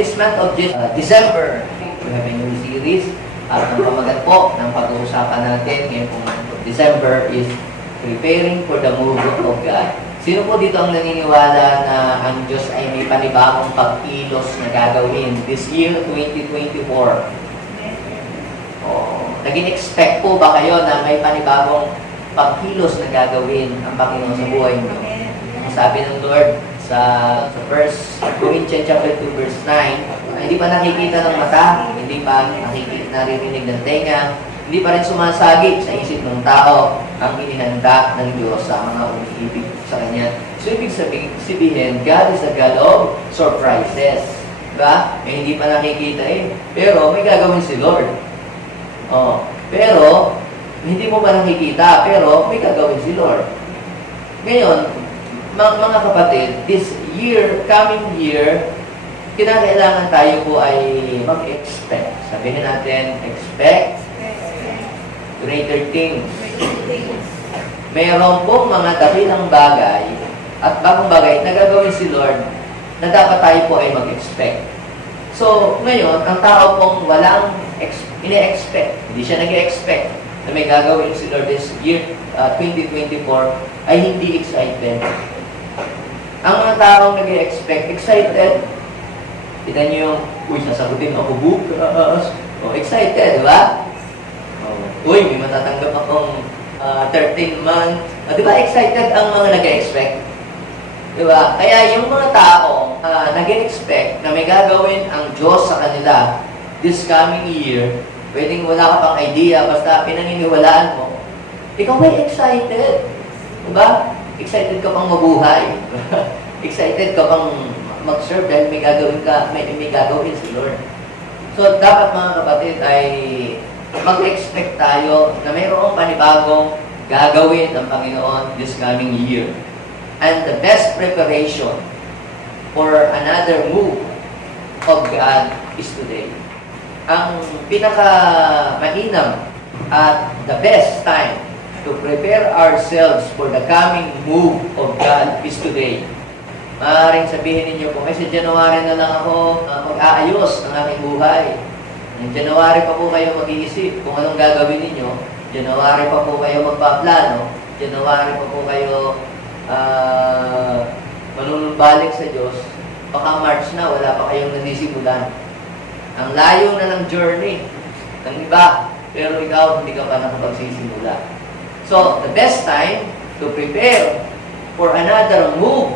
this month of December, we have a new series. At ang pamagat po ng pag-uusapan natin ngayong month of December is preparing for the move of God. Sino po dito ang naniniwala na ang Diyos ay may panibagong pagkilos na gagawin this year, 2024? Naging expect po ba kayo na may panibagong pagkilos na gagawin ang Panginoon sa buhay niyo? Sabi ng Lord sa 1 Corinthians chapter 2 verse 9, hindi pa nakikita ng mata, hindi pa naririnig ng tenga, hindi pa rin sumasagi sa isip ng tao ang inihanda ng Diyos sa mga umiibig sa Kanya. So, ibig sabihin, God is a God of surprises. Diba? Hindi pa nakikita pero may gagawin si Lord. Pero, hindi mo pa nakikita, pero may gagawin si Lord. Ngayon, mga kapatid, this year, coming year, kinakailangan tayo po ay mag-expect. Sabihin natin, expect greater things. Mayroon pong mga dakilang bagay at bagong bagay na gagawin si Lord na dapat tayo po ay mag-expect. So, ngayon, ang tao pong walang ine-expect, hindi siya nag-expect na may gagawin si Lord this year, 2024, ay hindi excited. Ang mga taong nag-expect, excited, kita niyo yung, sasagutin ako bukas. Excited, di ba? May matatanggap akong 13 months. Di ba, excited ang mga nag-expect? Di ba? Kaya yung mga taong nag-expect na may gagawin ang Diyos sa kanila this coming year, pwedeng wala ka pang idea, basta pinaniniwalaan mo, ikaw ay excited. Di ba? Excited ka pang mabuhay. Excited ka pang mag-serve dahil may gagawin si Lord. So, dapat mga kapatid ay mag-expect tayo na mayroong panibagong gagawin ng Panginoon this coming year. And the best preparation for another move of God is today. Ang pinaka-mainam at the best time to prepare ourselves for the coming move of God is today. Maaaring sabihin ninyo po, sa January na lang ako mag-aayos ng aking buhay. Ng January pa po kayo mag-iisip kung anong gagawin ninyo. January pa po kayo magpaplano. January pa po kayo manunumbalik sa Diyos. Baka March na, wala pa kayong nanisimulan. Ang layo na ng journey ng iba, pero ikaw hindi ka pa nakapagsisimula. So, the best time to prepare for another move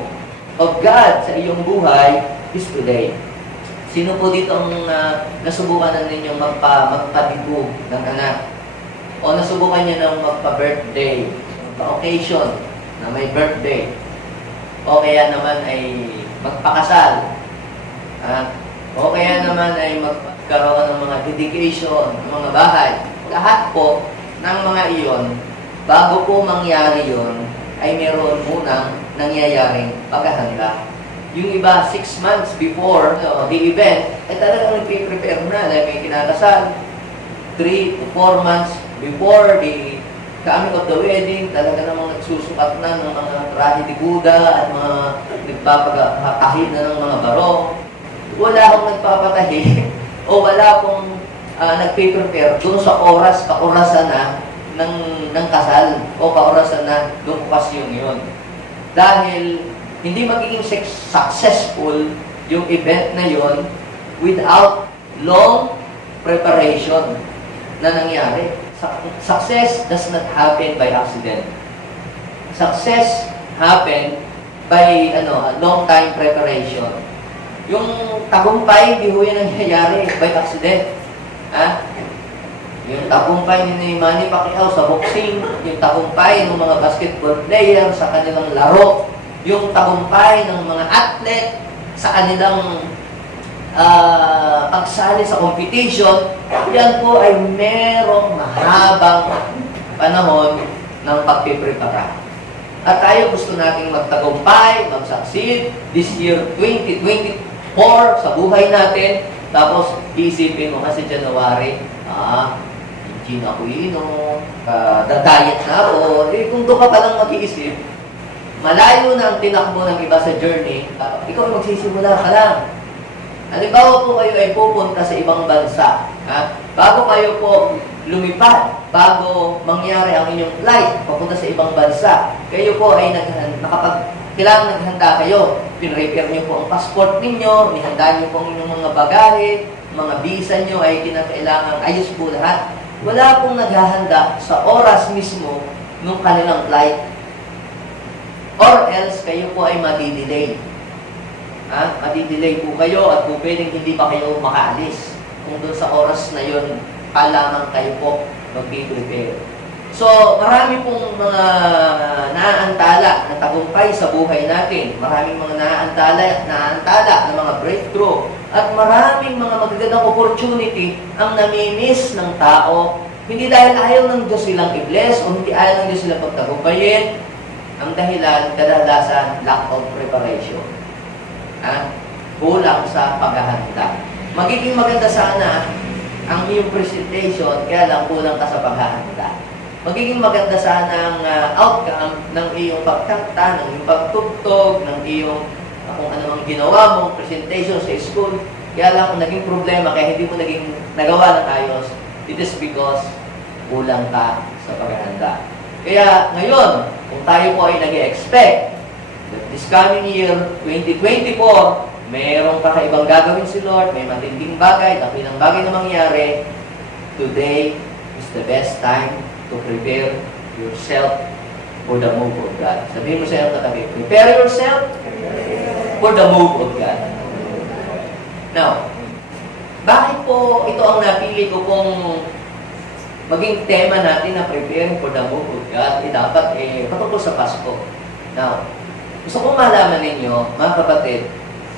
of God sa iyong buhay is today. Sino po dito ang nasubukan na ninyong magpadibo ng anak? O nasubukan niyo ng magpa-birthday, magpa-occasion na may birthday? O kaya naman ay magpakasal? O kaya naman ay magkaroon ng mga dedication, ng mga bahay? Lahat po ng mga iyon, bago po mangyari yon, ay meron munang nangyayaring paghahanda. Yung iba, 6 months before the event, ay talagang nag-prepare na dahil may kinakasal. 3 to 4 months before the coming of the wedding, talaga namang nagsusukat na ng mga trahe de Buda at mga nagpapatahi na ng mga barong. Wala akong nagpapatahi o wala akong nag-prepare doon sa kaorasan na ng kasal o kaorasan na ng okasyon yun. Dahil hindi magiging successful yung event na yun without long preparation na nangyari. Success does not happen by accident. Success happen by long time preparation. Yung tagumpay, di ho yan nangyayari by accident. Yung tagumpay ni Manny Pacquiao sa boxing, yung tagumpay ng mga basketball player sa kanilang laro, yung tagumpay ng mga athlete sa kanilang pagsali sa competition, yan po ay merong mahabang panahon ng pagpiprepara. At tayo gusto nating magtagumpay, mag-succeed this year 2024 sa buhay natin, tapos isipin mo kasi January, hindi na ako inom, da-diet na ako. Kung doon ka palang mag-iisip, malayo na ang tinakbo ng iba sa journey, ikaw magsisimula ka lang. Halimbawa po kayo ay pupunta sa ibang bansa. Bago kayo po lumipad, bago mangyari ang inyong flight, papunta sa ibang bansa, kayo po ay kailangan naghanda kayo. Pinrepare niyo po ang passport ninyo, nihanda niyo po ang inyong mga bagahe, mga visa niyo ay kinakailangan ayos po lahat. Wala pong naghahanda sa oras mismo nung kanilang flight. Or else, kayo po ay madidelay. Madidelay po kayo at po pwedeng hindi pa kayo makaalis. Kung doon sa oras na yun, lamang kayo po mag-prepare. So, marami pong mga naaantala na tagumpay sa buhay natin. Maraming mga naaantala na mga breakthrough. At maraming mga magagandang opportunity ang namimiss ng tao. Hindi dahil ayaw ng Diyos silang i-bless o hindi ayaw ng Diyos silang pagtagumpayin. Ang dahilan, kadalasan, lack of preparation. Kulang sa paghahanda. Magiging maganda sana ang iyong presentation, kaya lang kulang ka sa paghahanda. Magiging maganda sana ang outcome ng iyong pagkanta, ng iyong pagtugtog, ng iyong kung ano mang ginawa mong presentation sa school. Kaya lang kung naging problema, kaya hindi mo naging nagawa ng ayos, it is because kulang ka sa paghahanda. Kaya ngayon, kung tayo po ay nag-expect that this coming year, 2024, mayroong kakaibang gagawin si Lord, may matinding bagay, dakilang bagay na mangyari, today is the best time to prepare yourself for the move of God. Sabihin mo sa iyong katabi, prepare yourself for the move of God. Now, bakit po ito ang napili ko kung maging tema natin na preparing for the move of God? Dapat patungkol sa Pasko. Now, gusto kong malaman ninyo, mga kapatid,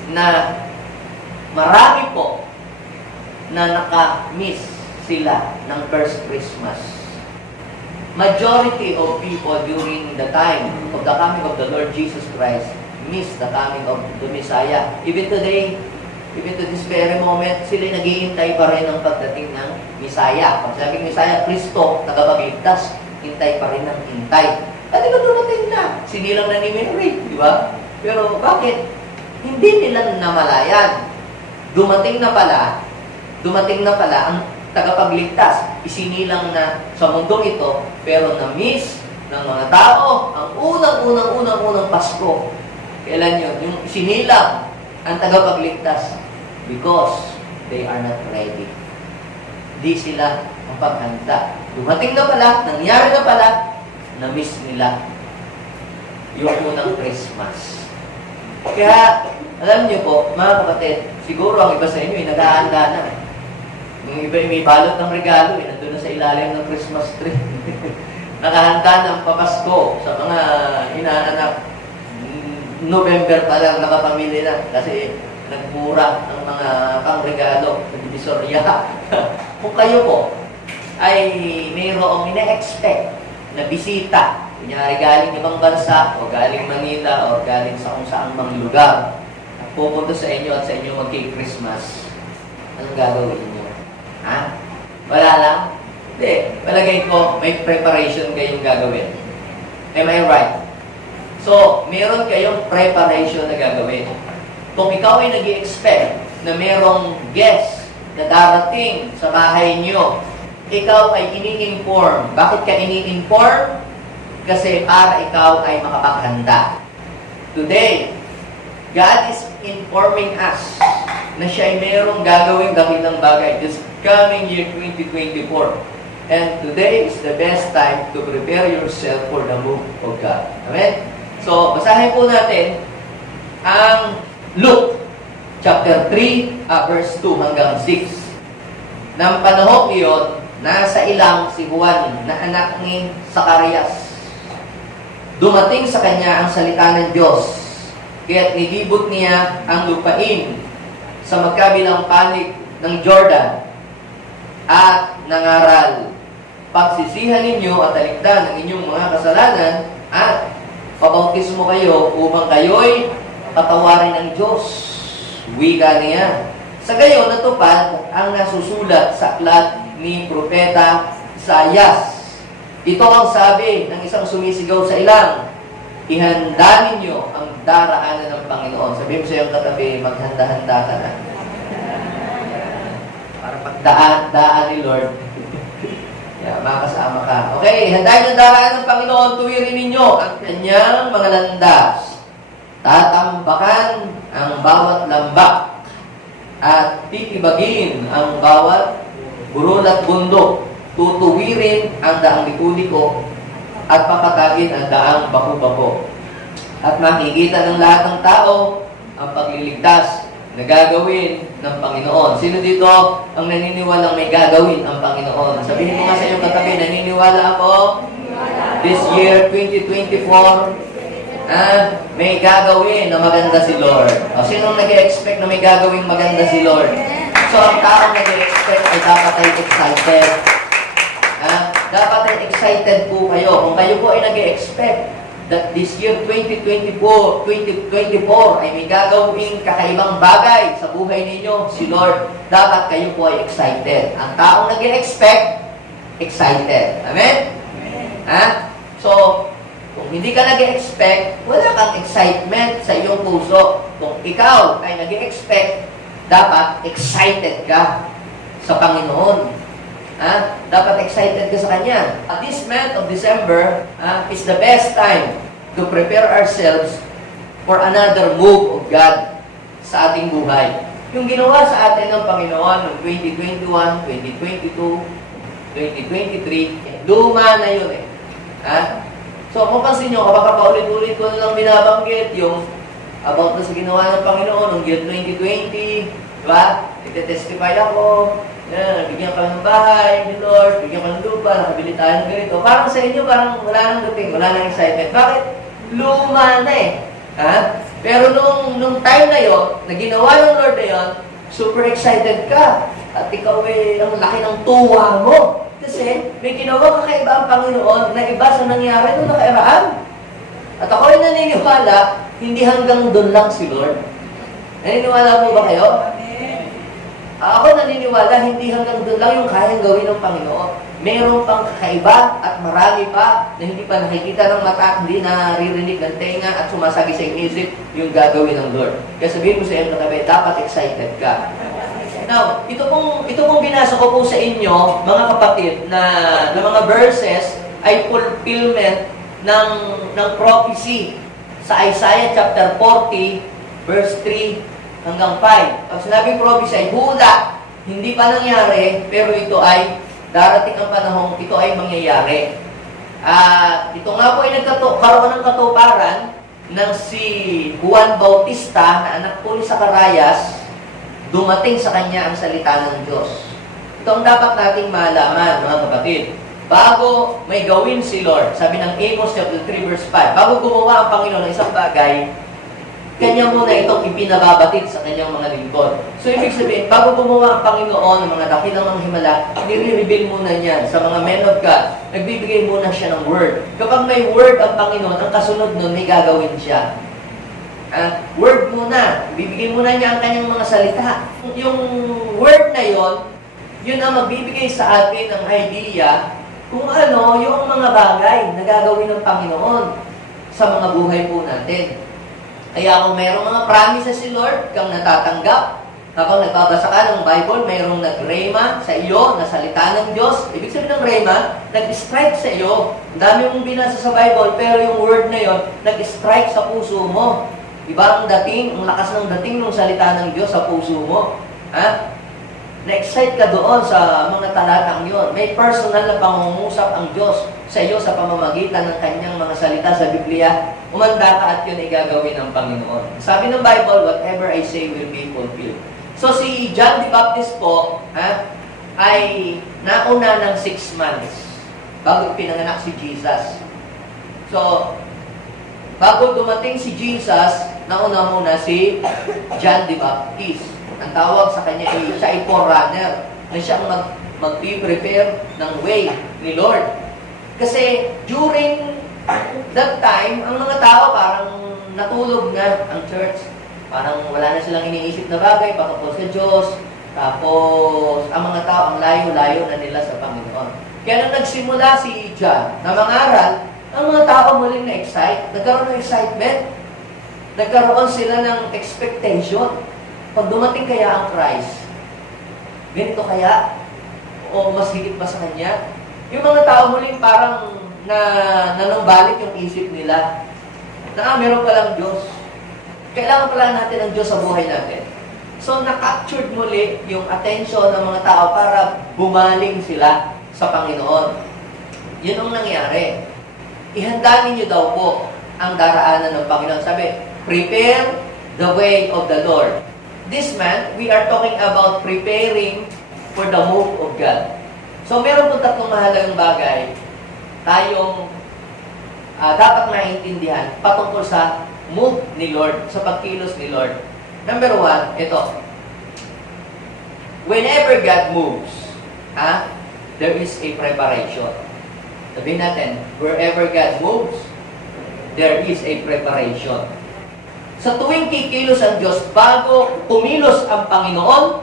na marami po na naka-miss sila ng first Christmas. Majority of people during the time of the coming of the Lord Jesus Christ miss the coming of the Messiah. Even today, even to this very moment, sila naghihintay pa rin ng pagdating ng Messiah. Pag sabing Messiah, Kristo, tagapagligtas, hintay pa rin ng hintay. At di ba dumating na? Sinilang na ni Mary, di ba? Pero bakit? Hindi nila namalayan. Dumating na pala ang tagapagligtas. Isinilang na sa mundong ito, pero na-miss ng mga tao ang unang Pasko. Kailan yun? Yung isinilang ang tagapagligtas because they are not ready. Di sila mapaghanda. Dumating na pala, nangyari na pala, na-miss nila yung unang Christmas. Kaya, alam niyo po, mga kapatid, siguro ang iba sa inyo ay naghahanda na. Yung iba may balot ng regalo, nandun na sa ilalim ng Christmas tree. Nakahanda na ang papasko sa mga inaanak. November pa lang nakapamili na kasi nagmura ang mga pangregalo sa Divisoria. Kung kayo po ay mayroong ina-expect na bisita, kunyari galing ibang bansa o galing Manila o galing sa kung saan mang lugar, pupunta sa inyo at sa inyo mag-Christmas, anong gagawin niyo? Wala lang? Hindi. Palagay ko, may preparation kayong gagawin. Am I right? So, meron kayong preparation na gagawin. Kung ikaw ay nag-i-expect na merong guest na darating sa bahay niyo, ikaw ay ini-inform. Bakit ka ini-inform? Kasi para ikaw ay makapaghanda. Today, God is informing us na siya ay merong gagawing dakilang bagay this coming year 2024. And today is the best time to prepare yourself for the move of God. Amen? So, basahin po natin ang Luke chapter 3, verse 2 hanggang 6. Nang panahon iyon, nasa ilang si Juan na anak ni Zacarias. Dumating sa kanya ang salita ng Diyos, kaya't nilibot niya ang lupain sa magkabilang panig ng Jordan at nangaral, pagsisihan ninyo at talikdan ang inyong mga kasalanan at pabautismo kayo upang kayo'y patawarin ng Diyos. Wika niya. Sa gayon, natupad ang nasusulat sa aklat ni Propeta Isaias. Ito ang sabi ng isang sumisigaw sa ilang, ihanda ninyo ang daraanan ng Panginoon. Sabihin mo sa iyong katabi, maghanda-handa ka na. daan ni Lord. Yeah, makasama ka. Okay, handayin ang daraan ng Panginoon, tuwirin ninyo ang kanyang mga landas. Tatambakan ang bawat lambak at titibagin ang bawat burol at bundok. Tutuwirin ang daang liko-liko at papatagin ang daang bako-bako. At makikita ng lahat ng tao ang pagliligtas na gagawin ng Panginoon. Sino dito ang naniniwalang may gagawin ang Panginoon? Sabihin mo nga sa iyong katabi, naniniwala ako this year 2024 may gagawin na maganda si Lord. O, sinong nag-expect na may gagawin maganda si Lord? So, ang taong nag-expect ay dapat ay excited. Dapat ay excited po kayo. Kung kayo po ay nag-expect that this year 2024 ay may gagawing kakaibang bagay sa buhay ninyo, si Lord, dapat kayo po ay excited. Ang taong nag-expect, excited. Amen? So, kung hindi ka nag-expect, wala kang excitement sa iyong puso. Kung ikaw ay nag-expect, dapat excited ka sa Panginoon. Dapat excited ka sa Kanya. At this month of December is the best time to prepare ourselves for another move of God sa ating buhay. Yung ginawa sa atin ng Panginoon noong 2021, 2022, 2023, luma na yun . So, kung pansin nyo, kapag paulit-ulit ko na lang binabanggit yung about na sa ginawa ng Panginoon noong year 2020, diba? Ite-testify ako, bigyan ka ng bahay ni Lord, bigyan ka ng lupa, nakabili tayo ng ganito. Parang sa inyo, parang wala nang dating, wala nang excitement. Bakit? Luma na Pero nung time na yon, na ginawa ng Lord na yon, super excited ka. At ikaw ang laki ng tuwa mo. Kasi may ginawa kakaiba ang Panginoon na iba sa nangyari noong nakaraan. At ako ay naniniwala, hindi hanggang doon lang si Lord. Naniniwala mo ba kayo? Ako naniniwala, hindi hanggang doon lang yung kayang gawin ng Panginoon. Meron pang kakaiba at marami pa na hindi pa nakikita ng mata, hindi naririnig ng tenga at sumasagi sa isip yung gagawin ng Lord. Kaya sabihin mo sa iyong katabi, dapat excited ka. Now, ito pong binasa ko po sa inyo, mga kapatid, na mga verses ay fulfillment ng prophecy sa Isaiah chapter 40, verse 3 hanggang 5. Pag sinabing prophecy ay hula, hindi pa nangyari, pero ito ay darating ang panahong ito ay mangyayari. Ito nga po ay nagkaroon ng katuparan ng si Juan Bautista na anak po ni Zacarias. Dumating sa kanya ang salita ng Diyos. Ito ang dapat nating malaman, mga kapatid. Bago may gawin si Lord, sabi ng Amos chapter 3 verse 5, bago gumawa ang Panginoon ng isang bagay, kanya muna itong ipinababatid sa kanyang mga lingkod. So, ibig sabihin, bago gumawa ang Panginoon ng mga dakilang mga himala, nire-reveal muna niyan sa mga men of God. Nagbibigay muna siya ng word. Kapag may word ang Panginoon, ang kasunod nun, may gagawin siya. Word muna. Bibigyan muna niya ang kanyang mga salita. Yung word na yon, yun ang magbibigay sa atin ng idea kung ano yung mga bagay na gagawin ng Panginoon sa mga buhay po natin. Kaya kung mayroong mga promises si Lord kang natatanggap, kapag nagbabasa ka ng Bible, mayroong nag-rema sa iyo na salita ng Diyos. Ibig sabihin ng rema, nag-strike sa iyo. Ang dami mong binasa sa Bible, pero yung word na yon, nag-strike sa puso mo. Iba ang dating, ang lakas ng dating ng salita ng Diyos sa puso mo. Na-excite ka doon sa mga talatang yon. May personal na pangungusap ang Diyos sa iyo sa pamamagitan ng kanyang mga salita sa Biblia. Umanda ka at yun ay gagawin ng Panginoon. Sabi ng Bible, whatever I say will be fulfilled. So si John the Baptist po, ay nauna ng 6 months bago pinanganak si Jesus. So, bago dumating si Jesus, nauna muna si John the Baptist. Ang tawag sa kanya ay siya ay forerunner, na siyang mag-prepare ng way ni Lord. Kasi during that time, ang mga tao parang natulog na ang church. Parang wala na silang iniisip na bagay patungkol sa Diyos. Tapos, ang mga tao, ang layo-layo na nila sa Panginoon. Kaya nang nagsimula si John na mangaral, ang mga tao muling na-excite. Nagkaroon ng excitement. Nagkaroon sila ng expectation. Pag dumating kaya ang Christ, Ganito kaya? O mas higit pa sa Kanya? Yung mga tao muling parang nanumbalik yung isip nila na meron palang Diyos. Kailangan pala natin ang Diyos sa buhay natin. So, na-captured muli yung attention ng mga tao para bumaling sila sa Panginoon. Yun ang nangyari. Ihanda ninyo daw po ang daraanan ng Panginoon. Sabi, prepare the way of the Lord. This month, we are talking about preparing for the move of God. So, meron po tatlong mahalagang bagay tayong dapat maintindihan patungkol sa move ni Lord, sa pagkilos ni Lord. Number one, ito. Whenever God moves, there is a preparation. Sabihin natin, wherever God moves, there is a preparation. Sa tuwing kikilos ang Diyos, bago kumilos ang Panginoon,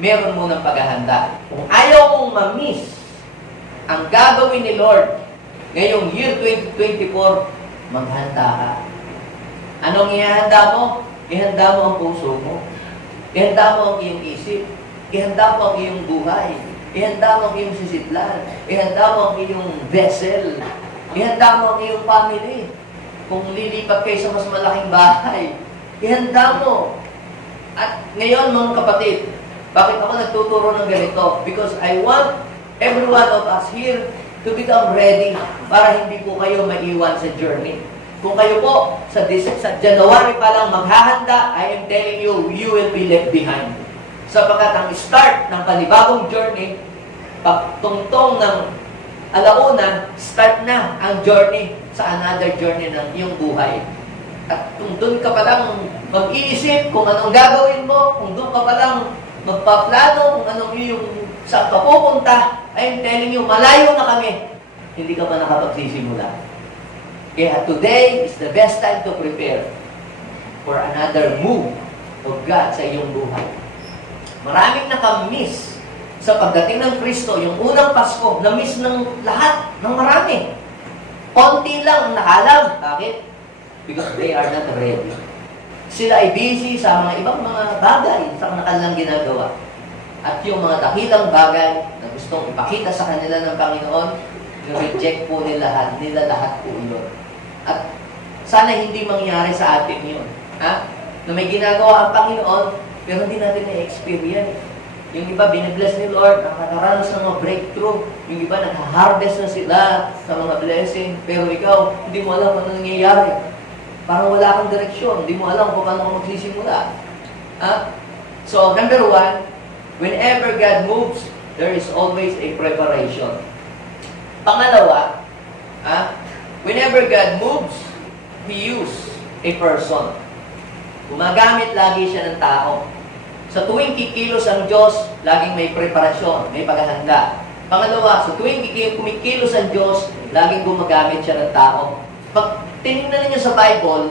meron munang paghahanda. Kung ayaw mong ma-miss ang gagawin ni Lord ngayong year 2024, maghanda ka. Anong ihanda mo? Ihanda mo ang puso mo. Ihanda mo ang iyong isip. Ihanda mo ang iyong buhay. Ihanda mo ang iyong sisitlan. Ihanda mo ang iyong vessel. Ihanda mo ang iyong family. Kung lilipat kayo sa mas malaking bahay, ihanda mo. At ngayon, mga kapatid, bakit ako nagtuturo ng ganito? Because I want every one of us here to become ready para hindi po kayo maiwan sa journey. Kung kayo po sa January pa lang maghahanda, I am telling you, you will be left behind. Sapagkat ang start ng panibagong journey, pagtungtong ng alauna, start na ang journey sa another journey ng iyong buhay. At kung doon ka palang mag-iisip kung anong gagawin mo, kung doon ka palang magpaplano kung anong iyong saan ka pupunta, I am telling you, malayo na kami. Hindi ka pa nakapagsisimula. Kaya today is the best time to prepare for another move of God sa iyong buhay. Maraming nakamiss sa pagdating ng Kristo, yung unang Pasko, na-miss ng lahat, ng marami. Konti lang nakalam. Bakit? Because they are not ready. Sila ay busy sa mga ibang mga bagay sa kanilang ginagawa. At yung mga dakilang bagay na gustong ipakita sa kanila ng Panginoon, reject po nila lahat po yun. At sana hindi mangyari sa atin yun. Na may ginagawa ang Panginoon, pero hindi natin na-experience. Yung iba, binibless ni Lord, nakakaranas ng mga breakthrough. Yung iba, nag-harvest na sila sa mga blessing. Pero ikaw, hindi mo alam ano nangyayari. Parang wala kang direksyon. Hindi mo alam kung paano ka magsisimula. So, number one, whenever God moves, there is always a preparation. Pangalawa, whenever God moves, He uses a person. Gumagamit lagi siya ng tao. Sa tuwing kikilos ang Diyos, laging may preparasyon, may paghahanda. Pangalawa, sa tuwing kumikilos ang Diyos, laging gumagamit siya ng tao. Pag tinignan niyo sa Bible,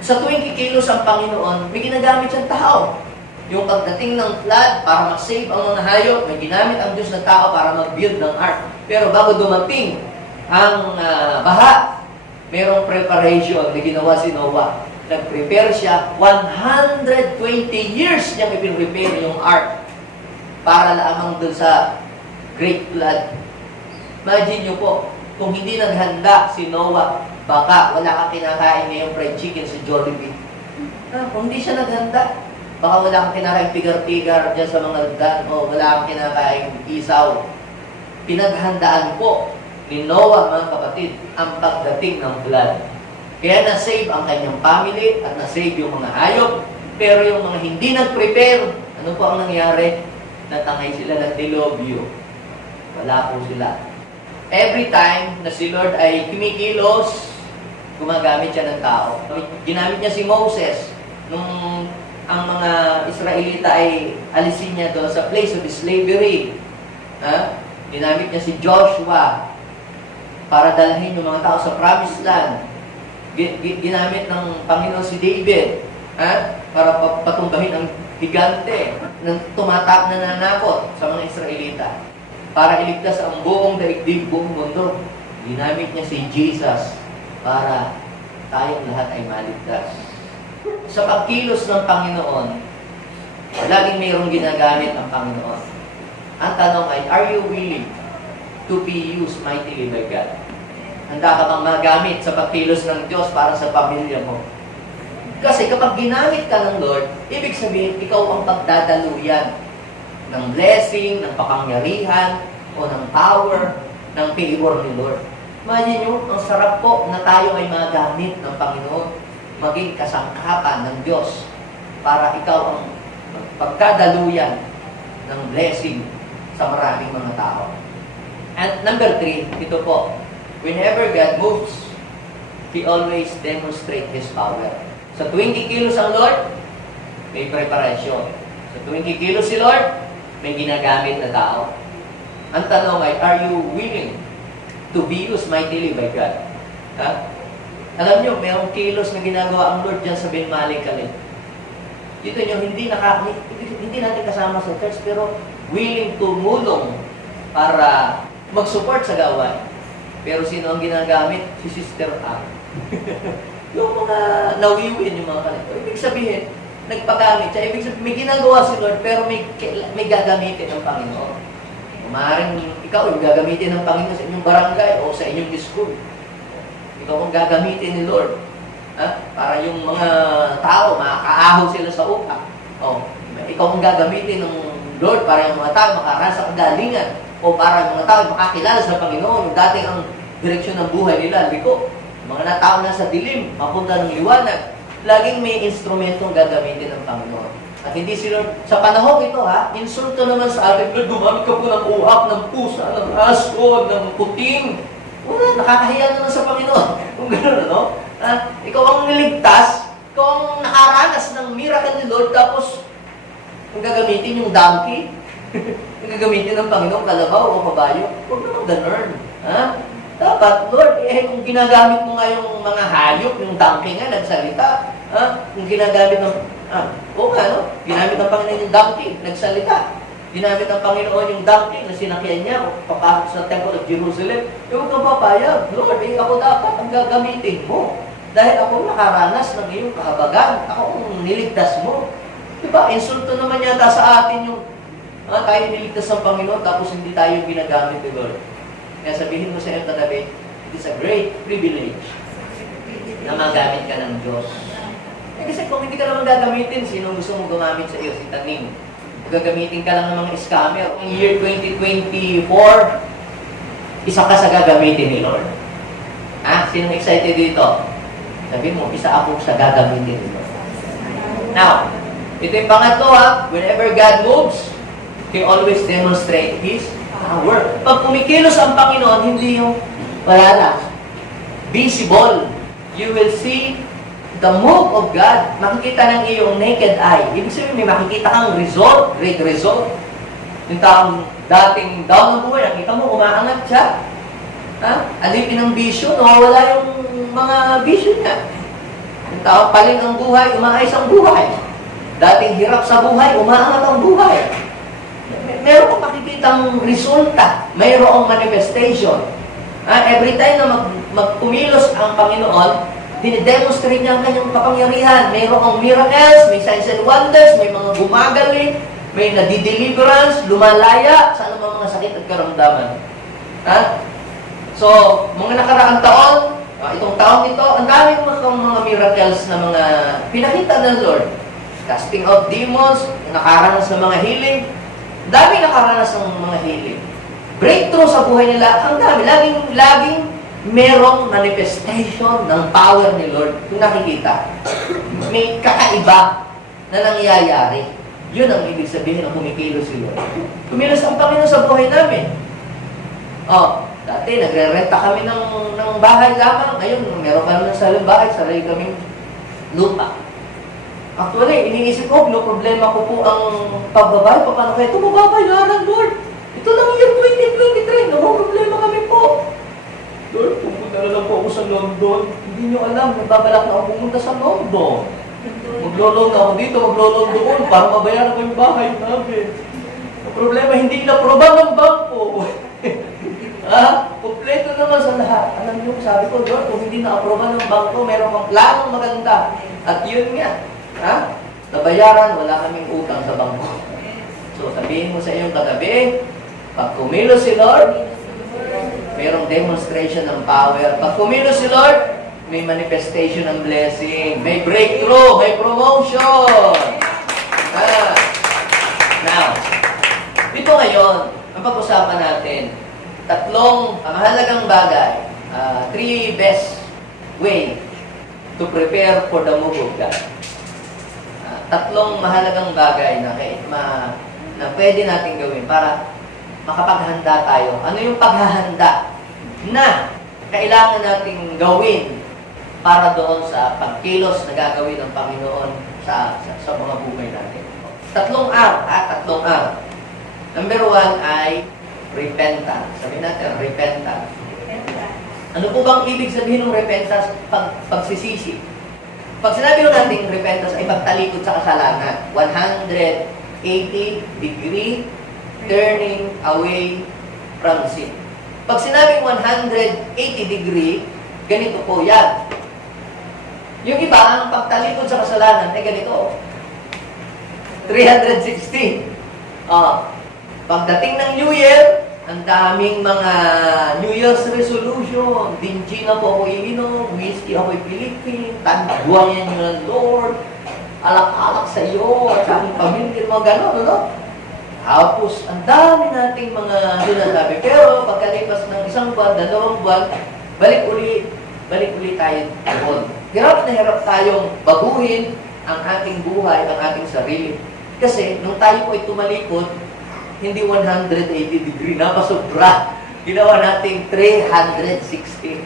sa tuwing kikilos ang Panginoon, may ginagamit siyang tao. Yung pagdating ng flood para mag-save ang mga hayop, may ginamit ang Diyos na tao para mag-build ng ark. Pero bago dumating ang baha, mayroong preparation na ginawa si Noah. Nag-prepare siya, 120 years niyang ipin-prepare yung ark para lamang dun sa great flood. Imagine niyo po, kung hindi naghanda si Noah, baka wala kang kinakain ngayong fried chicken sa Jollibee. Kung hindi siya naghanda, baka wala kang kinakain tigar-tigar dyan sa mga lagdan o wala kang kinakain isaw. Pinaghandaan po ni Noah, mga kapatid, ang pagdating ng flood. Kaya na-save ang kanyang family at na-save yung mga hayop. Pero yung mga hindi nag-prepare, ano po ang nangyari? Natangay sila ng dilobyo. Wala po sila. Every time na si Lord ay kumikilos, gumagamit siya ng tao. Ginamit niya si Moses nung ang mga Israelita ay alisin niya doon sa place of slavery. Ginamit niya si Joshua para dalhin yung mga tao sa promised land. Ginamit ng Panginoon si David para patumbahin ang higante ng tumatap na nanakot sa mga Israelita. Para iligtas ang buong daigdig, buong mundo. Ginamit niya si Jesus para tayong lahat ay maligtas. Sa pagkilos ng Panginoon, Laging mayroong ginagamit ang Panginoon. Ang tanong ay, are you willing to be used mightily by God? Handa ka bang magamit sa pagkilos ng Diyos para sa pamilya mo? Kasi kapag ginamit ka ng Lord, ibig sabihin, ikaw ang pagdadaluyan ng blessing, ng kapangyarihan, o ng power, ng favor ni Lord. Imagine nyo, ang sarap po na tayo ay magamit ng Panginoon, maging kasangkapan ng Diyos para ikaw ang pagkadaluyan ng blessing sa maraming mga tao. And number 3, ito po, whenever God moves, He always demonstrates His power. Sa tuwing kikilos ang Lord, may preparasyon. Sa tuwing kikilos si Lord, may ginagamit na tao. Ang tanong ay, are you willing to be used mightily by God? Ha? Alam nyo, mayroong kilos na ginagawa ang Lord dyan sa Binmalik Kalit. Dito nyo, hindi natin kasama sa church, pero willing tumulong para mag-support sa gawain. Pero sino ang ginagamit? Si Sister Ann. Yung mga nawiwin, yung mga kalito. Ibig sabihin, nagpagamit siya. Ibig sabihin, may ginagawa si Lord, pero may gagamitin ng Panginoon. Maaaring ikaw yung gagamitin ng Panginoon sa inyong barangay o sa inyong school. Ikaw ang gagamitin ni Lord. Para yung mga tao, makakaahaw sila sa upa. Ikaw ang gagamitin ng Lord para yung mga tao makaranas sa kagalingan. O para yung mga tao makakilala sa Panginoon. Yung dating ang direksyon ng buhay nila, liko. Mga tao na sa dilim, mapunta ng liwanag. Laging may instrumentong gagamitin ng Panginoon. At hindi sila, sa panahon ito insulto naman sa atin, Lord, gumamit ka po ng uhak, ng pusa, ng aso, ng puting. Nakakahiya naman sa Panginoon. Kung gano'n, ano? Ikaw ang niligtas, ikaw ang nakaranas ng miracle ni Lord, tapos kung gagamitin yung donkey, kung gagamitin ng Panginoon, kalabaw o kabayo, huwag naman gano'n. Dapat, Lord, kung ginagamit mo nga yung mga hayop, yung donkey nga, nagsalita, kung ginagamit ng, ginamit ng Panginoon yung donkey, nagsalita. Ginamit ng Panginoon yung donkey na sinakyan niya, papasok sa Temple of Jerusalem, huwag kang papayag, Lord, ako dapat ang gagamitin mo. Dahil ako nakaranas ng iyong kahabagan, ako ang niligtas mo. Diba, insulto naman yata sa atin yung, tayo niligtas ng Panginoon, tapos hindi tayo ginagamit ni Lord. Kaya sabihin mo sa iyo tatabi, it is a great privilege na magamit ka ng Diyos. Kasi kung hindi ka naman gagamitin, sino gusto mo gumamit sa iyo? Si Tanim. Gagamitin ka lang ng mga scammer. Ang year 2024, isa ka sa gagamitin ni Lord. Sino excited dito? Sabihin mo, isa ako sa gagamitin ni Lord. Now, ito yung pangatlo whenever God moves, He always demonstrate His power. Pag kumikilos ang Panginoon, hindi yung wala lang. Visible. You will see the move of God. Makikita ng iyong naked eye. Ibig sabihin, may makikita kang result, great result. Yung taong dating down ng buhay, nakita mo, umaangat siya. Alipin ang bisyo, nawawala yung mga bisyo niya. Yung taong paling ang buhay, umaayos ang buhay. Dating hirap sa buhay, umaangat ang buhay. Meron kang makikitang resulta, mayroong manifestation. Every time na magpumilos ang Panginoon, dinidemonstrate niya ang kanyang kapangyarihan. Mayroong miracles, may signs and wonders, may mga gumagaling, may nadideliverance, lumalaya sa anumang mga sakit at karamdaman. So, mga nakaraang taon, itong taon ito, ang daming mga miracles na mga pinakita ng Lord. Casting out demons, nakaranas ng mga healing, dami nakaranas ng mga healing. Breakthrough sa buhay nila, ang dami. Laging merong manifestation ng power ni Lord. Kung nakikita, may kakaiba na nangyayari. Yun ang ibig sabihin ng kumikilos si Lord. Kumilos ang Panginoon sa buhay namin. Dati nagre-renta kami ng bahay lamang. Ngayon, meron kami ng saling bahay, sarili kaming lupa. Actually, iniisip ko, problema ko po ang pagbabay. Paano kayo ito mababayaran, Lord? Ito lang year 2023. No problema kami po. Lord, pupunta na lang po ako sa London. Hindi nyo alam, nagbabalak na ako pumunta sa London. Maglolong na ako dito, maglolong doon para mabayaran ko yung bahay namin. Ang problema, hindi na-proban ng bangko. Kompleto naman sa lahat. Alam nyo, sabi ko, Lord, kung hindi na-aproban ng bangko, meron kang planong maganda. At yun nga, Nabayaran, wala kaming utang sa bangko. So, sabihin mo sa iyong katabi, pag kumilos si Lord, mayroong demonstration ng power. Pag kumilos si Lord, may manifestation ng blessing, may breakthrough, may promotion. Now, dito ngayon, ang pag-usapan natin, tatlong mahalagang bagay, 3 best way to prepare for the move of God. Tatlong mahalagang bagay na pwede natin gawin para makapaghanda tayo. Ano yung paghahanda na kailangan nating gawin para doon sa pagkilos na gagawin ng Panginoon sa mga buhay natin? Tatlong R. Number 1 ay repentance. Sabihin natin, repentance. Ano po bang ibig sabihin ng repentance? Pagsisisi. Pag sinabi natin repentance ay pagtalikod sa kasalanan. 180-degree turning away from sin. Pag sinabing 180-degree, ganito po yan. Yung iba, ang pagtalikod sa kasalanan ay ganito. 360. Pagdating ng New Year, ang daming mga New Year's resolution. Dingy na po ako iinom, whiskey ako'y Philippine, tagbuhan niyo ng Lord, alak-alak sa iyo, at sa aking pamilya, mga gano'n, ano? Tapos, ang dami nating mga sinasabi. Pero, pagkalipas ng 1 buwan, 2 buwan, balik uli tayo doon. Hirap na hirap tayong baguhin ang ating buhay, ang ating sarili. Kasi, nung tayo po ay tumalikod, hindi 180-degree, napasobra. Ginawa natin 360.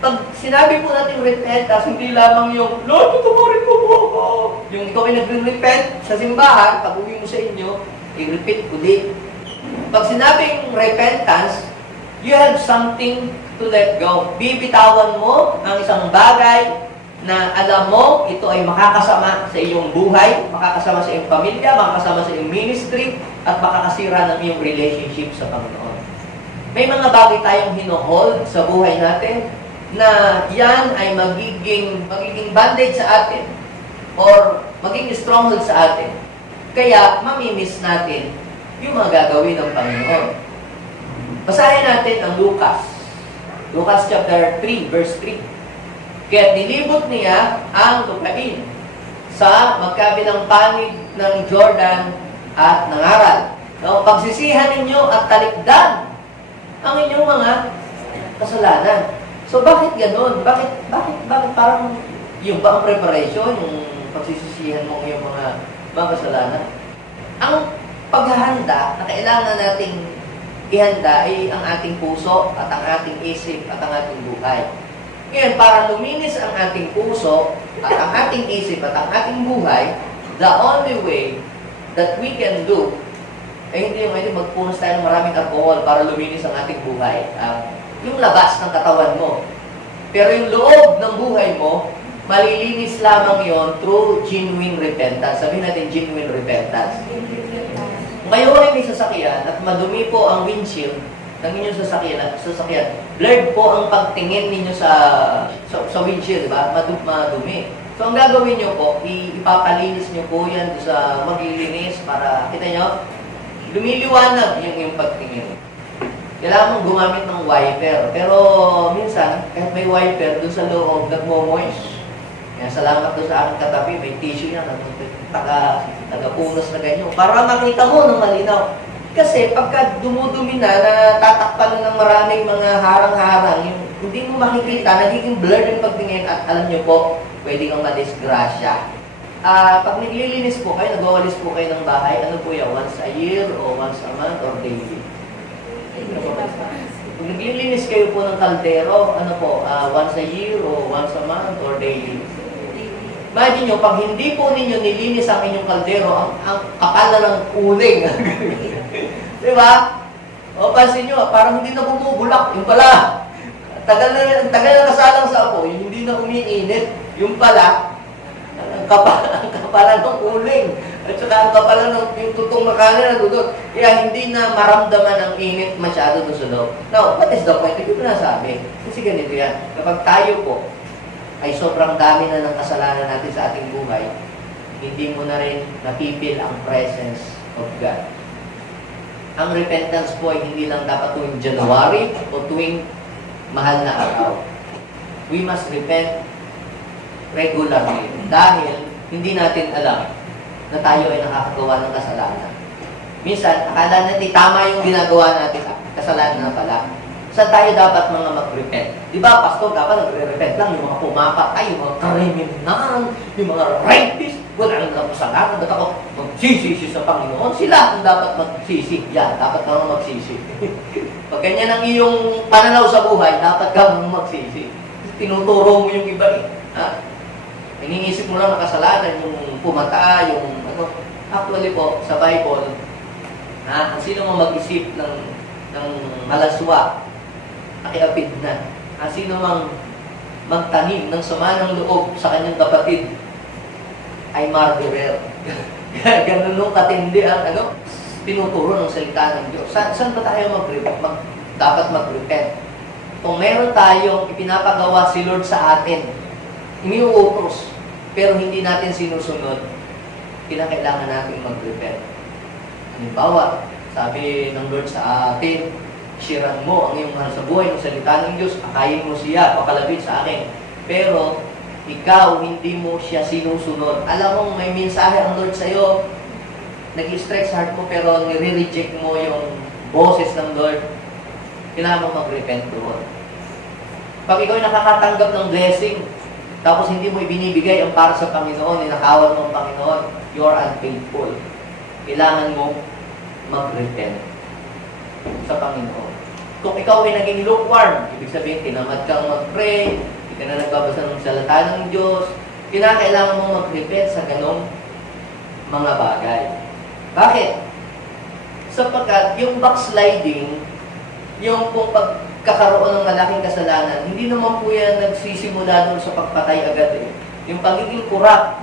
Pag sinabi po natin repentance, hindi lamang yung, Lord, tutumarin mo po ako. Yung ikaw ay nagre-repent sa simbahan, pag uwi mo sa inyo, i-repeat uli. Pag sinabing repentance, you have something to let go. Bibitawan mo ang isang bagay na alam mo, ito ay makakasama sa iyong buhay, makakasama sa iyong pamilya, makakasama sa iyong ministry, at makakasira ng iyong relationship sa Panginoon. May mga bagay tayong hinohold sa buhay natin na yan ay magiging bandage sa atin or magiging stronghold sa atin. Kaya, mamimiss natin yung mga gagawin ng Panginoon. Basahin natin ang Lucas. Lucas chapter 3, verse 3. Kaya nilibot niya ang lupain sa magkabilang panig ng Jordan at nangaral. No, pagsisihan ninyo at talikdan ang inyong mga kasalanan. So bakit ganoon? Bakit parang yung ba ang preparation, yung pagsisisihan mo yung mga kasalanan? Ang paghahanda na kailangan nating ihanda ay ang ating puso at ang ating isip at ang ating buhay. Ngayon, para luminis ang ating puso at ang ating isip at ang ating buhay, the only way that we can do ay hindi yung magpunos tayo ng maraming alcohol para luminis ang ating buhay. Yung labas ng katawan mo. Pero yung loob ng buhay mo, malilinis lamang yon through genuine repentance. Sabihin natin genuine repentance. Kung kayo ay may sasakyan at madumi po ang windshield ng inyong sasakyan, blurred po ang pagtingin ninyo sa windshield, diba? Madumi. So, ang gagawin nyo po, ipapalinis nyo po yan sa maglilinis para, kita nyo, lumiliwanag yung pagtingin. Kailangan mong gumamit ng wiper. Pero, minsan, kahit may wiper, dun sa loob, nagmo-moist. Kaya, salamat doon sa aking katabi, may tissue yan, taga-punos na ganyan. Para makita mo ng malinaw. Kasi pagka dumudumi na, tatakpan na ng maraming mga harang-harang, yung hindi mo makikita, nagiging blurred yung pagtingin at alam nyo po, pwede kang madisgrasya. Pag naglilinis po kayo, nagwawalis po kayo ng bahay, ano po yan? Once a year o once a month or daily? Pag naglilinis kayo po ng kaldero, ano po? Once a year o once a month or daily? Imagine nyo, pag hindi po ninyo nilinis ang inyong kaldero, ang kapal na ng uling. Diba? O, pansin nyo, parang hindi na bumubulak. Yung pala, tagal na kasalang sa apoy, hindi na umiinit. Yung pala, ang kapalan ng uling. At saka ang kapalan ng yung tutong makanan na dudot. Kaya hindi na maramdaman ang init masyado doon sa loob. Now, what is the point? Hindi ko nasabi. Kasi ganito yan. Kapag tayo po, ay sobrang dami na ng kasalanan natin sa ating buhay, hindi mo na rin napipil ang presence of God. Ang repentance po ay hindi lang dapat tuwing January o tuwing mahal na araw. We must repent regularly dahil hindi natin alam na tayo ay nakakagawa ng kasalanan. Minsan, akala natin tama yung ginagawa natin, kasalanan na pala. Saan tayo dapat mga mag-repent? Di ba, pastor, dapat nagre-repent lang yung mga pumapatay, yung mga kriminal, yung mga rapist, wala nang kasalanan. Ba't ako magsisisi sa Panginoon? Sila ang dapat magsisi. Yan, dapat ka magsisi. Pag ganyan ang iyong pananaw sa buhay, dapat ka magsisi. Tinuturo mo yung iba eh. Ha? Iniisip mo lang na kasalanan, yung pumata, yung ano. Actually po, sa Bible, ang sino mo mag-isip ng malaswa, nakiapid na. Ang sino mang magtanim ng sama ng loob sa kanyang kapatid ay murderer. Ganun nung katindi ang tinuturo ng salita ng Diyos. Saan ba tayo dapat mag-repent? Kung meron tayong ipinapagawa si Lord sa atin, iniuutos, pero hindi natin sinusunod, kinakailangan natin mag-repent. Halimbawa, sabi ng Lord sa atin, siran mo ang iyong mahal sa buhay ng salita ng Diyos, akayin mo siya, pakalapit sa akin. Pero, ikaw, hindi mo siya sinusunod. Alam mo, may mensahe ang Lord sa'yo, nag-strike sa heart mo, pero nire-reject mo yung boses ng Lord, kailangan mo mag-repent doon. Pag ikaw ay nakakatanggap ng blessing, tapos hindi mo ibinibigay ang para sa Panginoon, ninakawan mo ang Panginoon, you are unfaithful. Kailangan mo mag-repent sa Panginoon. Kung ikaw ay naging lukewarm, ibig sabihin, tinamad kang mag-pray, hindi ka na nagbabasa ng salita ng Diyos, kinakailangan mong mag-repent sa ganong mga bagay. Bakit? Sapagkat yung backsliding, yung kung pagkakaroon ng malaking kasalanan, hindi naman po yan nagsisimula doon sa pagpatay agad eh. Yung pagiging kurap,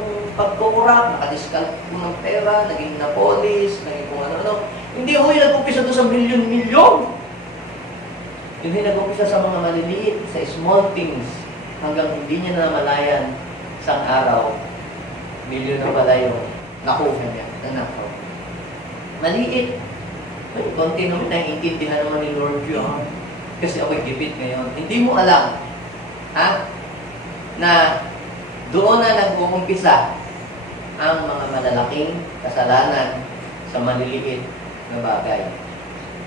yung pagkukurap, nakadiskal po ng pera, naging napolis, naging kung ano-ano, hindi ho yung nag-umpisa doon sa milyon-milyon. Hindi nag-umpisa sa mga maliliit, sa small things, hanggang hindi niya namalayan isang araw, milyon na pala yung nakuha niya, nanakaw. Maliit. Ay, konti naman, naiintindihan naman ni Lord yun. Kasi ako'y gipit ngayon. Hindi mo alam, na doon na nag-uumpisa ang mga malalaking kasalanan sa maliliit na bagay.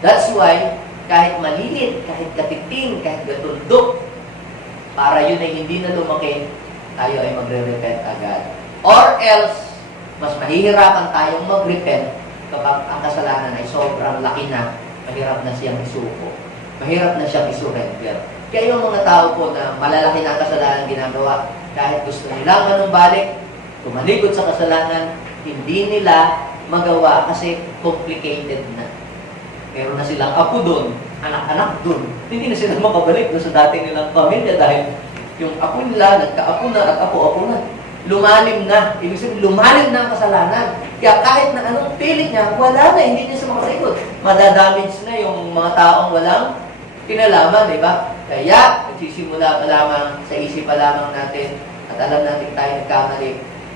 That's why, kahit maliit, kahit katiting, kahit gatuldok, para yun ay hindi na lumaki, tayo ay magre-repent agad. Or else, mas mahihirapan tayong mag-repent kapag ang kasalanan ay sobrang laki na, mahirap na siyang isuko. Mahirap na siyang isurrender. Kaya yung mga tao po na malalaki na kasalanan ginagawa, kahit gusto nilang manumbalik, tumalikod sa kasalanan, hindi nila magawa kasi complicated na. Meron na silang apo doon, anak-anak doon. Hindi na sila makabalik doon sa dati nilang pamilya dahil yung apo nila, nagka-apo na at apo-apo na. Lumalim na. Ibig sabihin, lumalim na ang kasalanan. Kaya kahit na anong pilit niya, wala na, hindi niya siya makasagot. Madadamage na yung mga taong walang kinalaman, di ba? Kaya, nagsisimula pa lamang, sa isip pa lamang natin, at alam natin tayo nagkamali.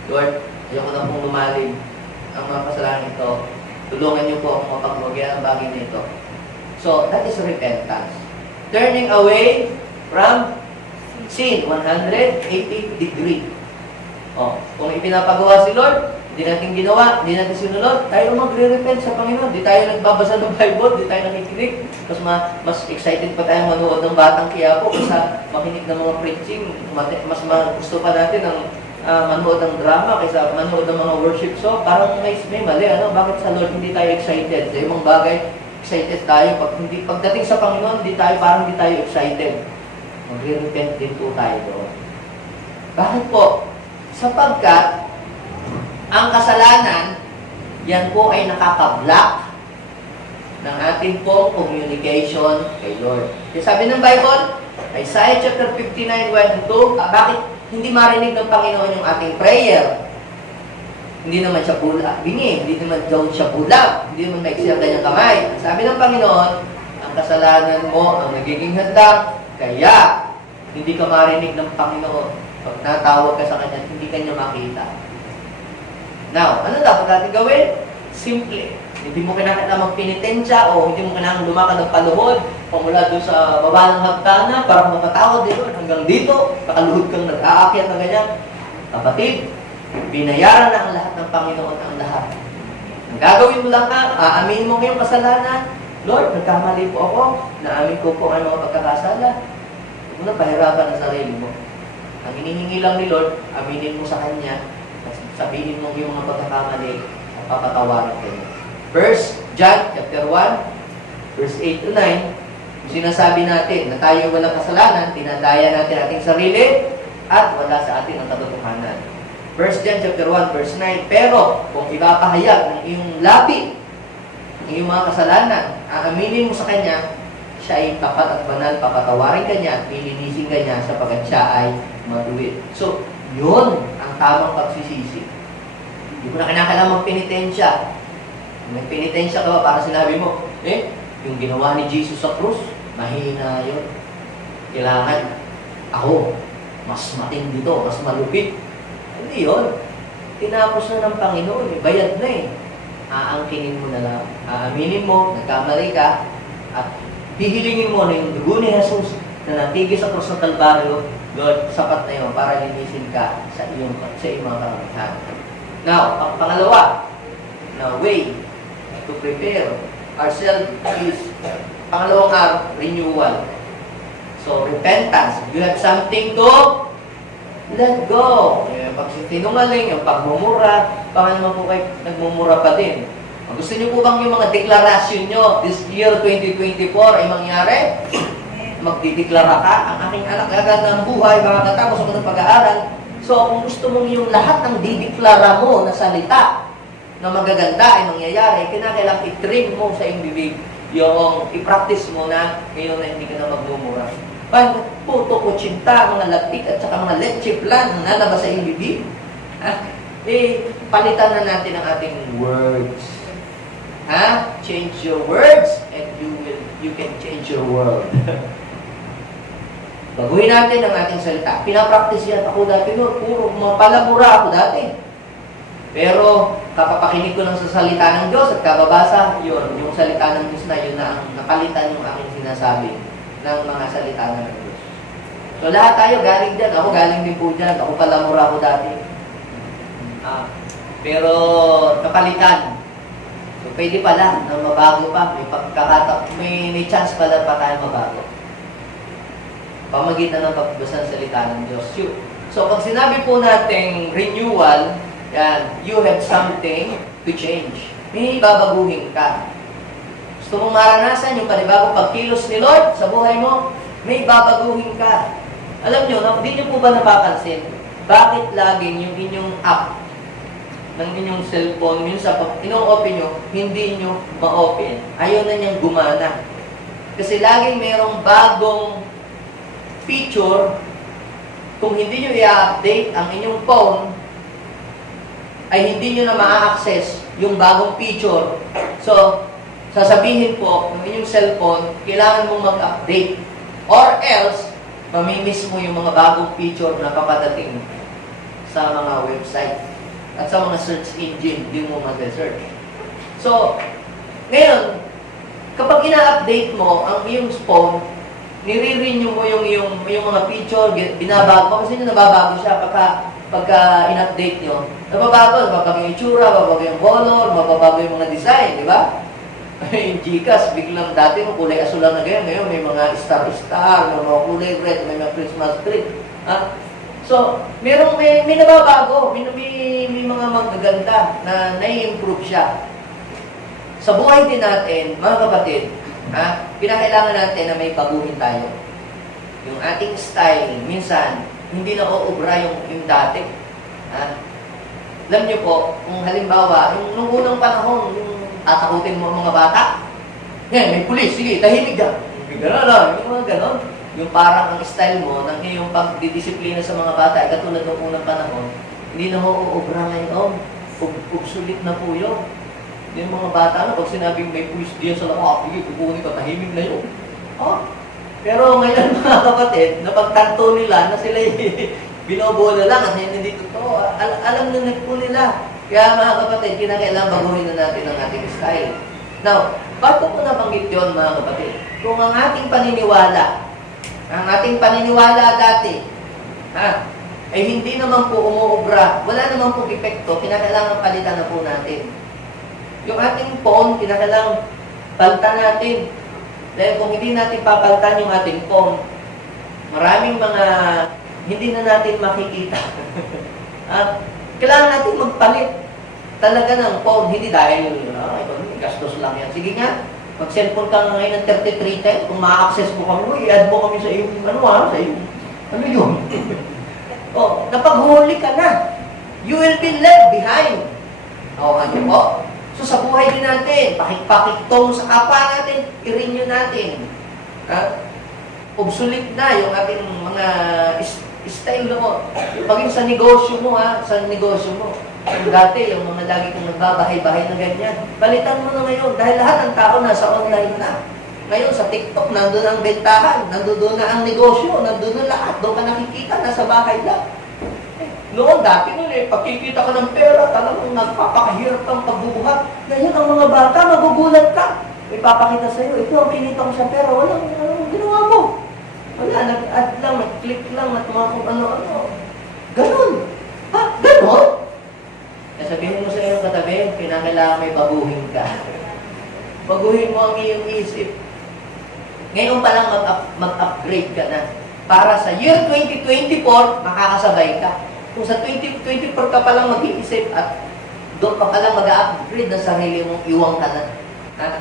Lord, ayoko na pong lumalim ang mga kasalanan ito. Tulungan niyo po akong mapagwagyan ang bagay nito. So, that is repentance. Turning away from sin, 180 degree. Kung ipinapagawa si Lord, hindi natin ginawa, hindi natin sinunod, tayo magre-repent sa Panginoon. Di tayo nagbabasa ng Bible, di tayo nakikinig. Mas excited pa tayo manood ng Batang Quiapo kaysa makinig ng mga preaching. Mas gusto pa natin ang manood ng drama kaysa manood ng mga worship song. Parang may mali. Bakit sa Lord hindi tayo excited? Sa ibang bagay, excited tayo. Pagdating sa Panginoon, parang hindi tayo excited. Magre-repent din po tayo doon. Bakit po? Sapagkat ang kasalanan, yan po ay nakaka-block ng ating pong communication kay Lord. Kaya sabi ng Bible, Isaiah chapter 59, 1-2, bakit hindi marinig ng Panginoon yung ating prayer? Hindi naman siya bulag, hindi naman daw siya bulag, hindi naman maiksi ang kanyang kamay. Sabi ng Panginoon, ang kasalanan mo ang nagiging hadlang, kaya hindi ka marinig ng Panginoon. Pag natawag ka sa Kanya, hindi ka niya makita. Now, ano dapat natin gawin? Simple. Hindi mo kailangan magpenitensya o hindi mo kailangan lumakad ng paluhod o mula doon sa baba ng hagdanan para matatawad dito hanggang dito, nakaluhod kang nag-aakyat na ganyan. Kapatid, binayaran na ang lahat ng Panginoon ang lahat. Ang gagawin mo lang aaminin mo ngayong kasalanan. Lord, nagkamali po ako. Naamin ko po ang mga pagkakasala. Huwag mo na pahirapan ang sarili mo. Ang hinihingi lang ni Lord, aminin mo sa Kanya at sabihin mo yung mga pagkakamali at papatawarin ka niya. First John chapter 1, verse 8 to 9, sinasabi natin na tayo walang kasalanan, tinadaya natin ating sarili, at wala sa atin ang katotohanan. First John chapter 1, verse 9, pero kung ipapahayag ng iyong labi, ang iyong mga kasalanan, aaminin mo sa Kanya, siya ay tapat at banal, papatawarin ka niya, at lilinisin ka niya sapagkat siya ay matuwid. So, yun ang tamang pagsisisi. Hindi mo na kinakailangan magpenitensya. May penitensya ka ba para sinabi mo, yung ginawa ni Jesus sa krus, mahina yun. Kailangan ako, mas matindi to, mas malupit. Hindi yun. Tinapos na ng Panginoon, bayad na eh. Aangkinin mo na lang. Aaminin mo, nagkamali ka, at hihilingin mo na yung dugo ni Jesus na natigil sa krus ng Kalbaryo, Lord, sapat na yun para linisin ka sa iyong mga karamihan. Now, ang pangalawa, na way to prepare ourselves is pangalawang renewal. So, repentance. You have something to let go. Yung pagsitinungaling, yung pagmumura, baka naman po kayo nagmumura pa din. Gusto niyo po bang yung mga deklarasyon nyo this year 2024 ay mangyari? Magdideklara ka, ang aking anak agad ng buhay, makakatapos ako ng pag-aaral. So, kung gusto mong yung lahat ng dideklara mo na salita, na magaganda ay mangyayari, kinakailangan i-trim mo sa iyong bibig, yung i-practice mo na ngayon na hindi ka na magmumura. Puto, kutsinta, mga latik at saka mga leche plan na nalabas sa iyong bibig. Palitan na natin ang ating words. Change your words and you can change your world. Baguhin natin ang ating salita. Pinapractice yan ako dati, puro palamura ako dati. Pero kapapakinig ko lang sa salita ng Diyos at kababasa, yun, yung salita ng Diyos na yun na ang napalitan yung aking sinasabi ng mga salita ng Diyos. So lahat tayo galing dyan. Ako galing din po dyan. Ako palamura ako dati. Pero napalitan. So pwede pala na mabago pa. May chance pala pa tayo mabago. Pamagitan ng pagbasa ng salita ng Diyos. So pag sinabi po natin renewal, yan, you have something to change. May babaguhin ka. Gusto mong maranasan yung panibagong pagkilos ni Lord sa buhay mo, may babaguhin ka. Alam nyo, hindi nyo po ba napapansin, bakit laging yung inyong app ng inyong cellphone, minsan pag ino-open nyo, hindi nyo ma-open. Ayaw na niyang gumana. Kasi laging mayroong bagong feature, kung hindi nyo i-update ang inyong phone, ay hindi nyo na ma-access yung bagong feature. So, sasabihin po ng inyong cellphone, kailangan mong mag-update. Or else, mamimiss mo yung mga bagong feature na papadating sa mga website at sa mga search engine, hindi mo mag-search. So, ngayon, kapag ina-update mo ang iyong phone, nire-renew mo yung mga feature, binabago, kasi nababago siya pagka in-update nyo, nababago yung itsura, mababago yung color, mababago yung mga design, di ba? Yung Gcash, biglang dati mo kulay asul lang na ngayon may mga star-star, may mga kulay red, may mga Christmas tree. So, may nababago, may mga magaganda na nai-improve siya. Sa buhay din natin, mga kapatid, pinakailangan natin na may baguhin tayo. Yung ating style, minsan, hindi na uubra yung dati. Alam niyo po, kung halimbawa, nung unang panahon, yung tatakutin mo ang mga bata, may pulis, sige, tahimik ka. Gano'n, yung mga gano'n. Yung parang ang style mo, ng iyong pagdidisiplina sa mga bata, katulad ng unang panahon, hindi na uubra ngayon. Obsolete na po yun. Yung mga bata, pag sinabing may pulis diyan sa lako, sige, kukunin ka, tahimik na yun. Pero ngayon mga kapatid, napagtanto nila na sila binobola lang at hindi totoo. Alam na po nila Kaya mga kapatid, kinakailangan baguhin na natin ang ating style. Now, ba't ko nabanggit yun mga kapatid? Kung ang ating paniniwala dati, ay hindi naman po umuobra, wala naman po epekto, kinakailangan palitan na po natin. Yung ating phone, kinakailangan palitan natin. Dahil kung hindi natin papalitan yung ating phone, maraming mga hindi na natin makikita. At kailangan natin magpalit talaga ng phone, hindi dahil, gastos lang yan. Sige nga, mag-cellphone ka nga ngayon ng 33 times, kung ma-access mo kami, i-add mo kami sa iyong, ano yun? Napaghuli ka na. You will be left behind. Ano po? So sa buhay din natin, pakitong sa kapwa natin, i-renew natin. Obsolete na yung ating mga style mo. Paging sa negosyo mo, sa negosyo mo. Dati, yung mga lagi kong nagbabahay-bahay na ganyan. Balitan mo na ngayon, dahil lahat ng tao nasa online na. Ngayon, sa TikTok, nandun ang bentahan, nandun na ang negosyo, nandun na lahat. Doon ka nakikita, nasa bahay lang. Noon, dati pagkikita ka ng pera, talagang nagpapakahirap kang pagbubuhat. Ngayon, ang mga bata, magugulat ka. May papakita sa'yo, ito ang kinita ko sa pera, walang ginawa mo. Wala, nag-add lang, nag-click lang, at mga kung ano-ano. Ganon. Ganon? Sabihin mo sa iyong katabi, kinakailangan may baguhin ka. Baguhin mo ang iyong isip. Ngayon pa lang mag-upgrade ka na. Para sa year 2024, makakasabay ka. Kung sa 2024 ka pa lang mag-iisip at doon pa lang mag-upgrade ng sarili mong iwang ka na.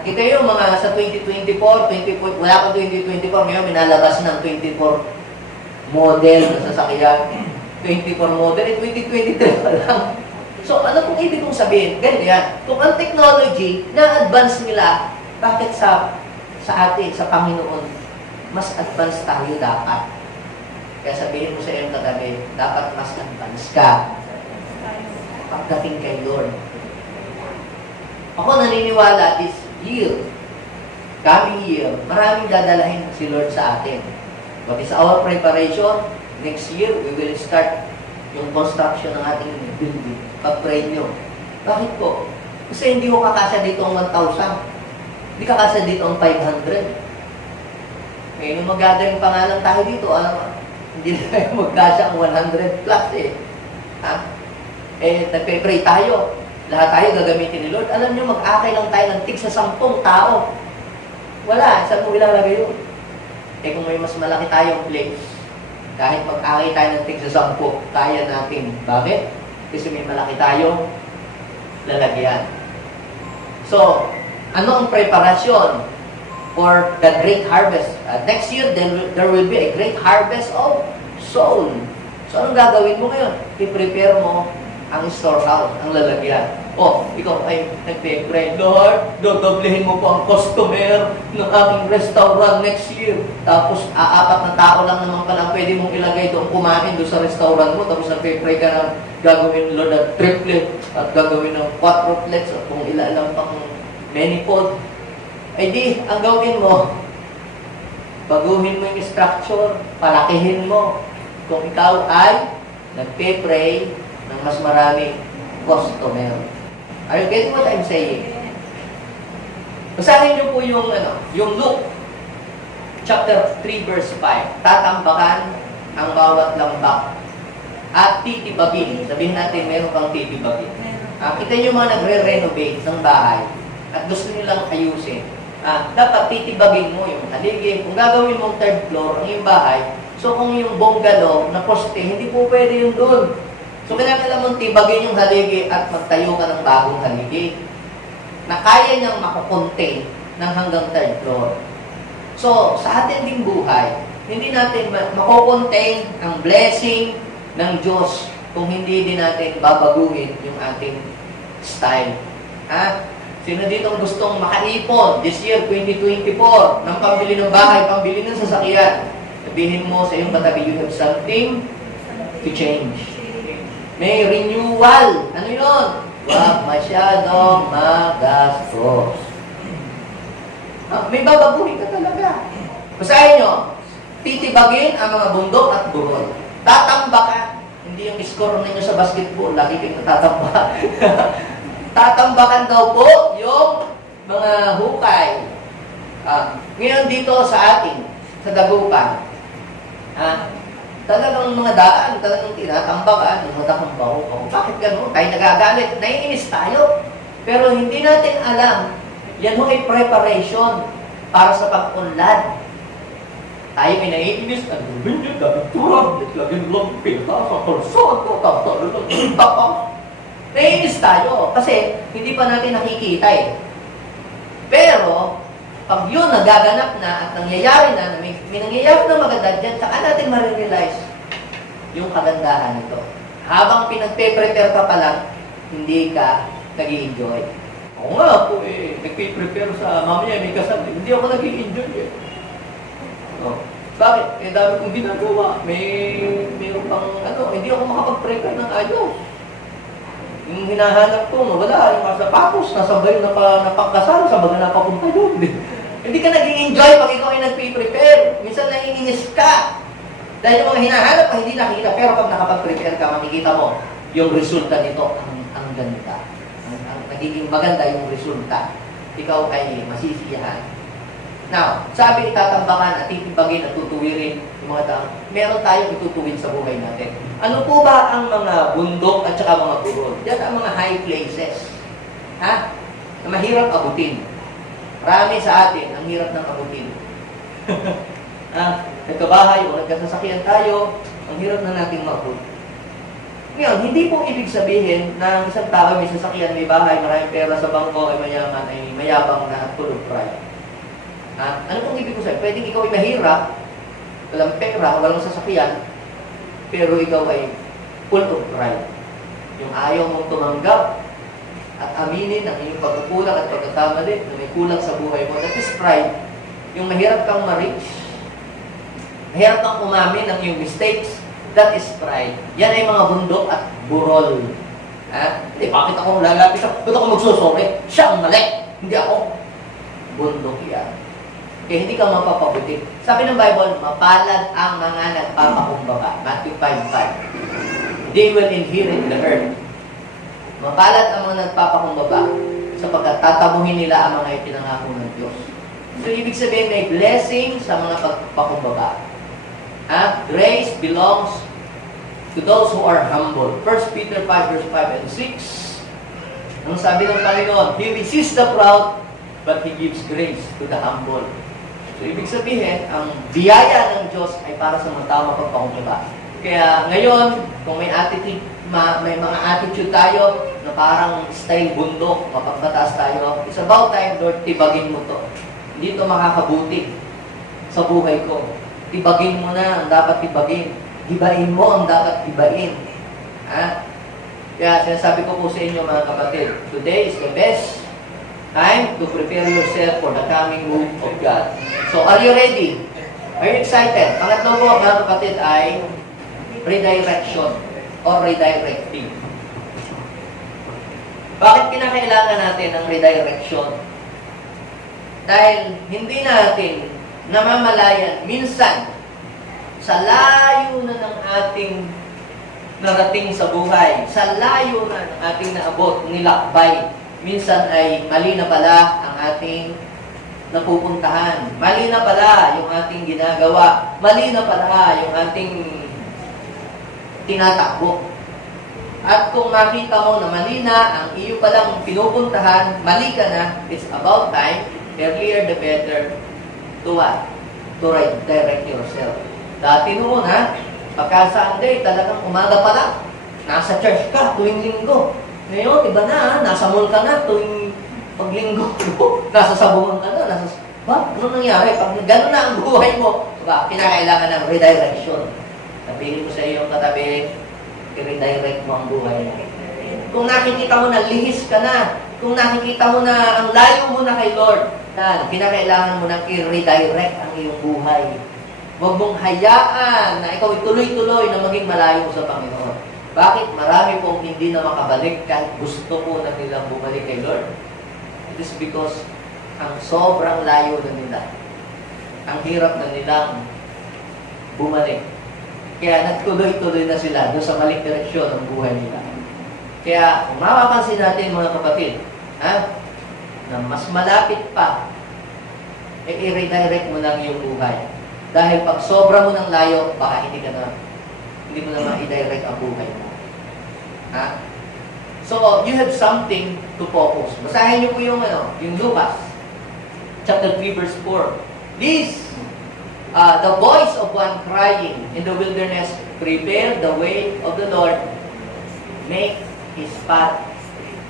Kita yung mga sa 2024, wala pa 2024, ngayon minalabas ng 24 model na sasakyan. 24 model, 2023 pa lang. So, ano kung ibig kong sabihin? Ganyan. Kung ang technology na-advance nila, bakit sa atin, sa Panginoon, mas advance tayo dapat? Kaya sabihin mo sa iyong katabi, dapat mas advance ka pagdating kay Lord. Ako naniniwala this year, coming year, maraming dadalahin si Lord sa atin. What is our preparation? Next year, we will start yung construction ng ating building. Pag-pray nyo. Bakit po? Kasi hindi ko kakasya dito ang 1,000. Hindi kakasya dito ang 500. Ngayon, nung mag-gathering pa nga lang tayo dito, hindi na tayo magkasya ang 100 plus nagpe-pray tayo. Lahat tayo gagamitin ni Lord. Alam nyo, mag-akay lang tayo ng tig sa 10 tao. Wala, saan mo ilalagay yun? Kung may mas malaki tayong place, kahit mag-akay tayo ng tig sa 10, kaya natin. Bakit? Kasi may malaki tayong lalagyan. So, ano ang preparasyon for the great harvest? Next year, there will be a great harvest of soul. So, anong gagawin mo ngayon? I-prepare mo ang storehouse, ang lalagyan. Ikaw ay nagpe-pray, Lord, dodoblehin mo po ang customer ng aming restaurant next year. Tapos, 4 na tao lang naman pala pwede mong ilagay doon, kumain doon sa restaurant mo. Tapos, nagpe-pray ka ng gagawin, Lord, at triplet, at gagawin ng quadruplets, at kung ilan pang manifold. Di, ang gawin mo, baguhin mo yung structure, palakihin mo. Kung ikaw ay nagpe-pray ng mas marami customer. Are you getting what I'm saying? Basahin niyo po yung Luke chapter 3 verse 5. Tatambakan ang bawat lambak at titibagin. Sabihin natin, meron kang titibagin. Kita niyo mga nagre-renovate ng bahay at gusto nilang ayusin. Dapat titibagin mo yung haligi. Kung gagawin mong 3rd floor ang iyong bahay, so kung yung bungalow na poste, hindi po pwede yung doon. So, kailangan mong tibagin yung haligi at magtayo ka ng bagong haligi na kaya niyang makukontain ng hanggang 3rd floor. So, sa ating ding buhay, hindi natin makukontain ang blessing ng Diyos kung hindi din natin babaguhin yung ating style. Sino dito gustong makaipon this year, 2024, ng pambili ng bahay, pambili ng sasakyan? Sabihin mo sa iyong katabi, you have something to change. May renewal. Ano yun? Huwag masyadong magastos. May babaguhin ka talaga. Basahin nyo. Titibagin ang mga bundok at burol. Tatambakan. Hindi Hindi yung score ninyo sa basketball, lagi kayong natatamba. Tatambakan daw po yung mga hukay. Ngayon dito sa atin, sa Dagupan, talagang mga daan, talagang tinatambakan, yung matakambaho. Bakit gano'n? Tayo nagagalit, naiinis tayo. Pero hindi natin alam, yan mo ay preparation para sa pag-unlad. Tayo ay naiinis, ang gawin niya, dahil turang, laging lang pinta sa kurso, naiinis tayo kasi hindi pa natin nakikita eh. Pero, pag yun nagaganap na at nangyayari na, may nangyayari na maganda dyan, saka natin marirealize yung kagandahan nito. Habang pinagpe-prepare ka pa lang, hindi ka nag-i-enjoy. Oo nga po eh, nagpe-prepare sa mamaya may kasal, hindi ako nag-i-enjoy eh. Bakit? Eh dami kong ginagawa. Mayroon pang hindi ako makapag-prepare ng ayos. Yung hinahanap ko, wala. Yung sapatos, nasa bayo na pangkasal, sa baga na papunta yun. Hindi ka nag-i-enjoy pag ikaw ay nag-prepare. Minsan naiinis ka. Dahil yung mga hinahanap ka, hindi nakikita. Pero pag nakapag-prepare ka, makikita mo yung resulta nito. Ang ganda. Ang nagiging maganda yung resulta. Ikaw ay masisiyahan. Now, sabi itatambakan at titibagin at tutuwirin yung mga tao. Meron tayong itutuwin sa buhay natin. Ano po ba ang mga bundok at saka mga burol? Yan ang mga high places. Na mahirap abutin. Marami sa atin, ang hirap ng abutin. Nagkabahay o nagkasasakyan tayo, ang hirap na natin maabot. Ngayon, hindi po ibig sabihin na isang tao may sasakyan, may bahay, maraming pera sa bangko, ay mayaman, ay mayabang na full of pride. Ano pong ibig ko sabihin? Pwedeng ikaw ay mahirap, walang pera, walang sasakyan, pero ikaw ay full of pride. Yung ayaw mong tumanggap at aminin ang iyong pagkukulang at pagkakamali na may kulang sa buhay mo. That is pride. Yung mahirap kang ma-reach, mahirap kang umamin ng iyong mistakes, that is pride. Yan ay mga bundok at burol. Bakit ako lalapit ako? Ba't ako magsusuri? Siya ang mali, hindi ako. Bundok yan. Kaya hindi ka mapapabuti. Sabi ng Bible, mapalad ang mga nagpapakumbaba. Matthew 5:5. They will inherit the earth. Mapalad ang mga nagpapakumbaba sapagkat tatabuhin nila ang mga itinangako ng Diyos. So, ibig sabihin may blessing sa mga pagpapakumbaba. Grace belongs to those who are humble. 1 Peter 5 verse 5 and 6. Ang sabi ng Panginoon, He resists the proud, but He gives grace to the humble. So, ibig sabihin, ang biyaya ng Diyos ay para sa mga tao mapagpakumbaba. Kaya ngayon, kung may attitude, may mga attitude tayo na parang style bundok, mapagbataas tayo, it's about time, Lord, tibagin mo to. Hindi to makakabuti sa buhay ko. Tibagin mo na ang dapat tibagin. Hibain mo ang dapat hibain. Kaya sinasabi ko po sa inyo mga kapatid, today is the best time to prepare yourself for the coming move of God. So, are you ready? Are you excited? Pangatlo po, mga kapatid, ay redirection or redirecting. Bakit kinakailangan natin ng redirection? Dahil hindi natin namamalayan minsan sa layo na ng ating narating sa buhay, sa layo na ng ating naabot, nilakbay, minsan ay mali na pala ang ating napupuntahan. Mali na pala yung ating ginagawa. Mali na pala yung ating tinatakbo. At kung makita mo na mali na ang iyo palang pinupuntahan, mali ka na, it's about time, earlier the better, to what? To redirect yourself. Dati noon pagka Sunday, talagang umaga pa lang, nasa church ka tuwing linggo. Ngayon, iba na, nasa mall ka na tuwing paglinggo. Nasa sabungan ka na, ano nangyari? Pag gano'n na ang buhay mo, kinakailangan ng redirection. Sabihin ko sa iyo, katabi, i-redirect mo ang buhay mo. Kung nakikita mo na lihis ka na, kung nakikita mo na ang layo mo na kay Lord, kinakailangan mo nang i-redirect ang iyong buhay. Huwag mong hayaan na ikaw ituloy-tuloy na maging malayo sa Panginoon. Bakit? Marami pong hindi na makabalik kahit gusto po na nilang bumalik kay Lord. It is because ang sobrang layo na nila. Ang hirap na nilang bumalik. Kaya nagtuloy-tuloy na sila doon sa maling direksyon ng buhay nila. Kaya kung mapapansin natin mga kapatid, na mas malapit pa, i-redirect mo lang yung buhay. Dahil pag sobra mo ng layo, baka hindi mo na ma-direct ang buhay mo. So, you have something to focus. Basahin niyo po yung Lucas, chapter 3, verse 4. This, the voice of one crying in the wilderness, prepare the way of the Lord, make His path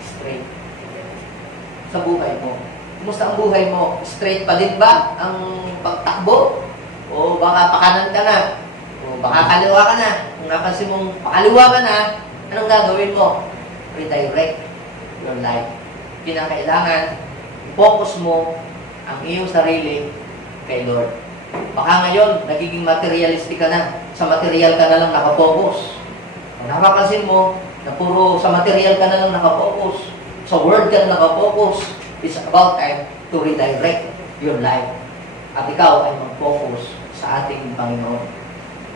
straight. Sa buhay mo. Kumusta ang buhay mo? Straight pa din ba ang pagtakbo? O baka pakanan ka na? O baka kaliwa ka na? Kung napansin mong pakaliwa ka na, anong gagawin mo? Redirect your life. Kinakailangan, focus mo ang iyong sarili kay Lord. Baka ngayon, nagiging materialistic ka na. Sa material ka na lang nakapokus. Kung napapansin mo, na puro sa material ka na lang nakapokus, sa word ka na nakapokus, it's about time to redirect your life. At ikaw ay mag-focus sa ating Panginoon.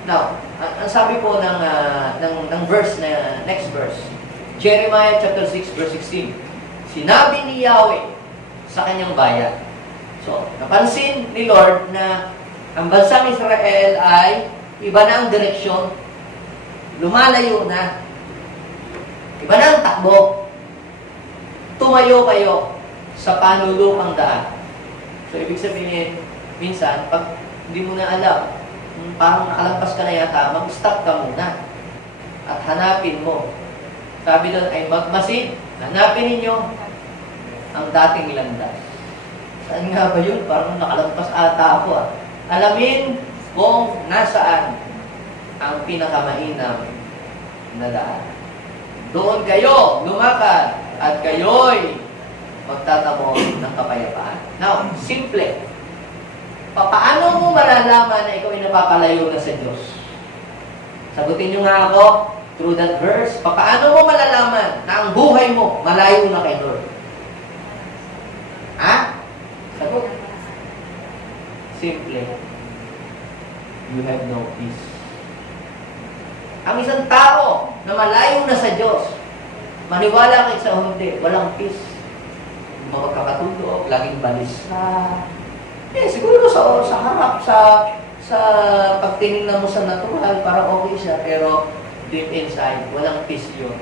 Now, ang sabi po ng verse na next verse, Jeremiah chapter 6 verse 16. Sinabi ni Yahweh sa kanyang bayan. So, napansin ni Lord na ang bansang Israel ay iba na ang direksyon, lumalayo na, iba na ang takbo, tumayo kayo sa panulukang daan. So, ibig sabihin, minsan, pag hindi mo na alam, parang nakalampas ka na yata, mag-stop ka muna at hanapin mo. Sabi doon ay magmasid, hanapin ninyo ang dating landas. Saan nga ba yun? Parang nakalampas ata ako. Alamin kung nasaan ang pinakamainam na daan. Doon kayo lumakad at kayo'y magtatamo ng kapayapaan. Now, simple. Paano mo malalaman na ikaw ay napapalayo na sa Diyos? Sagutin nyo nga ako through that verse. Paano mo malalaman na ang buhay mo malayo na kay Lord? Sagot. Simple. You have no peace. Ang isang tao na malayo na sa Diyos, maniwala kayo sa hindi, walang peace. Magkakatulog, laging balisa. Siguro sa harap, sa pagtingin mo sa natural, parang okay siya, pero deep inside, walang peace yun.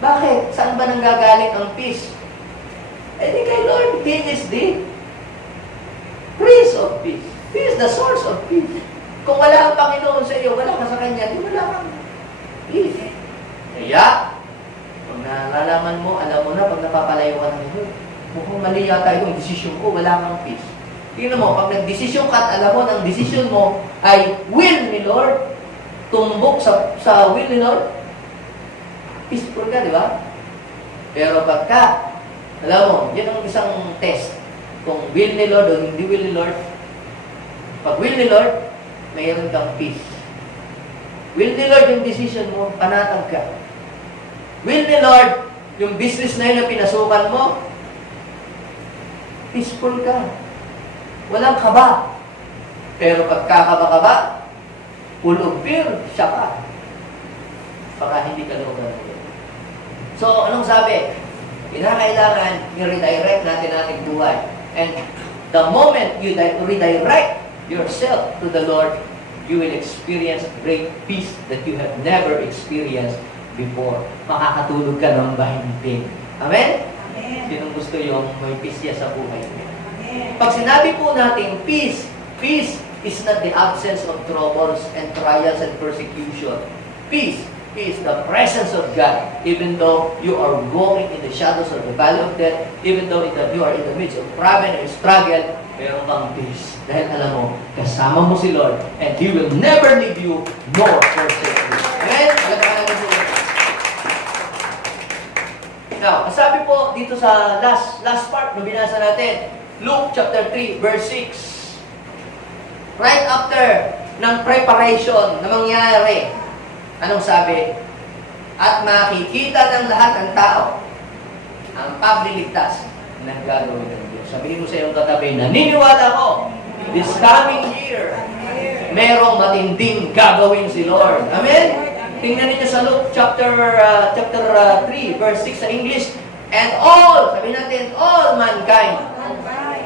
Bakit? Saan ba nanggagaling ang peace? Di kay Lord, He is the Prince of Peace. He is the source of peace. Kung wala ang Panginoon sa iyo, wala ka sa Kanya, di wala kang peace. Kaya, pag nalalaman mo, alam mo na, pag napapalayo ka ng mukhang mali yata itong desisyon ko, wala kang peace. Tingnan mo, pag nag-desisyon ka at alam mo na ang desisyon mo ay will ni Lord, tumbok sa will ni Lord, peaceful ka, di ba? Pero pagka, alam mo, yan ang isang test. Kung will ni Lord o hindi will ni Lord, pag will ni Lord, mayroon kang peace. Will ni Lord yung decision mo, panatag ka. Will ni Lord, yung business na yun na pinasukan mo, peaceful ka. Walang kaba. Pero pagkakaba-kaba, full of fear, siya ka. Baka hindi ka lugar. So, anong sabi? Kinakailangan i-redirect natin ating buhay. And the moment you redirect yourself to the Lord, you will experience great peace that you have never experienced before. Makakatulog ka ng mahimbing. Amen? Amen. Sinong gusto yung may peace niya sa buhay niya? Amen. Pag sinabi po natin peace, peace is not the absence of troubles and trials and persecution. Peace is the presence of God. Even though you are walking in the shadows of the valley of death, even though you are in the midst of problem and struggle, meron kang peace. Dahil alam mo, kasama mo si Lord, and He will never leave you nor forsake you. Amen? Now, sabi po dito sa last part na binasa natin, Luke chapter 3, verse 6. Right after ng preparation na mangyari, anong sabi? At makikita ng lahat ng tao ang pagliligtas ng gagawin ng Diyos. Sabihin mo sa iyong katabi, naniniwala ko, this coming year, merong matinding gagawin si Lord. Amen? Tingnan niyo sa Luke chapter 3, verse 6 sa English. And all, sabi natin, all mankind.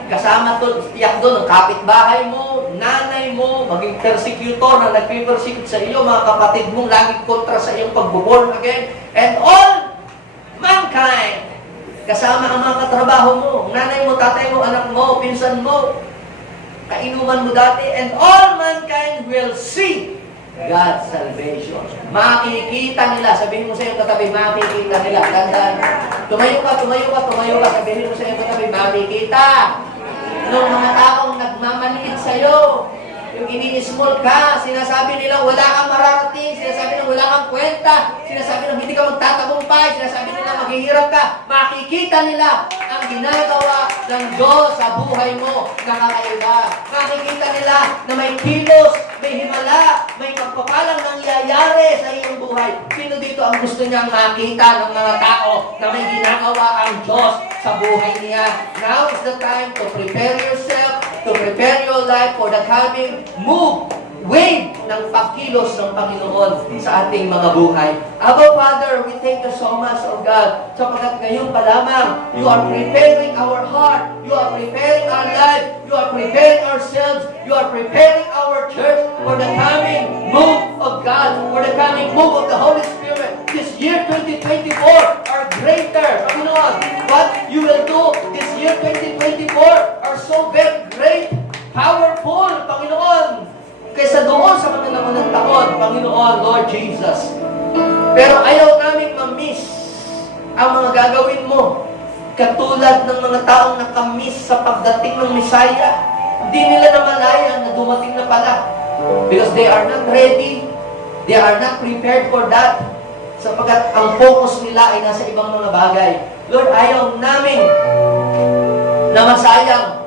Kasama doon, tiyak doon, ang kapitbahay mo, nanay mo, maging persecutor na nagpe-persecute sa iyo, mga kapatid mong laging kontra sa iyong pagbo-born again. And all mankind. Kasama ang mga katrabaho mo, nanay mo, tatay mo, anak mo, pinsan mo, kainuman mo dati. And all mankind will see God's salvation. Makikita nila. Sabihin mo sa iyong katabi, makikita nila. Tandaan. Tumayo ka. Sabihin mo sa iyong katabi, makikita. Nung mga taong nagmamaliit sa iyo, yung ini-small ka, sinasabi nila wala kang mararating, sinasabi nila wala kang kwenta, sinasabi nila hindi ka magtatagumpay, sinasabi nila maghihirap ka, makikita nila ang ginagawa ng Diyos sa buhay mo na kakaiba. Makikita nila na may kilos, may himala, may pagpapalang nangyayari sa iyong buhay. Sino dito ang gusto niyang makita ng mga tao na may ginagawa ang Diyos sa buhay niya? Now is the time to prepare yourself, to prepare your life for the coming wave ng pagkilos ng Panginoon sa ating mga buhay. Abba Father, we thank you so much, O God, sapagkat ngayon pa lamang, you are preparing our heart, you are preparing our life, you are preparing ourselves, you are preparing our church for the coming move of God, for the coming move of the Holy Spirit. This year 2024 are greater. Panginoon, what you will do this year 2024 are so very great, powerful, Panginoon, kaysa doon sa mga namunang taon, Panginoon, Lord Jesus. Pero ayaw namin ma-miss ang mga gagawin mo. Katulad ng mga taong nakamiss sa pagdating ng Messiah, hindi nila namalayan na dumating na pala. Because they are not ready, they are not prepared for that. Sapagkat ang focus nila ay nasa ibang mga bagay. Lord, ayaw namin na masayang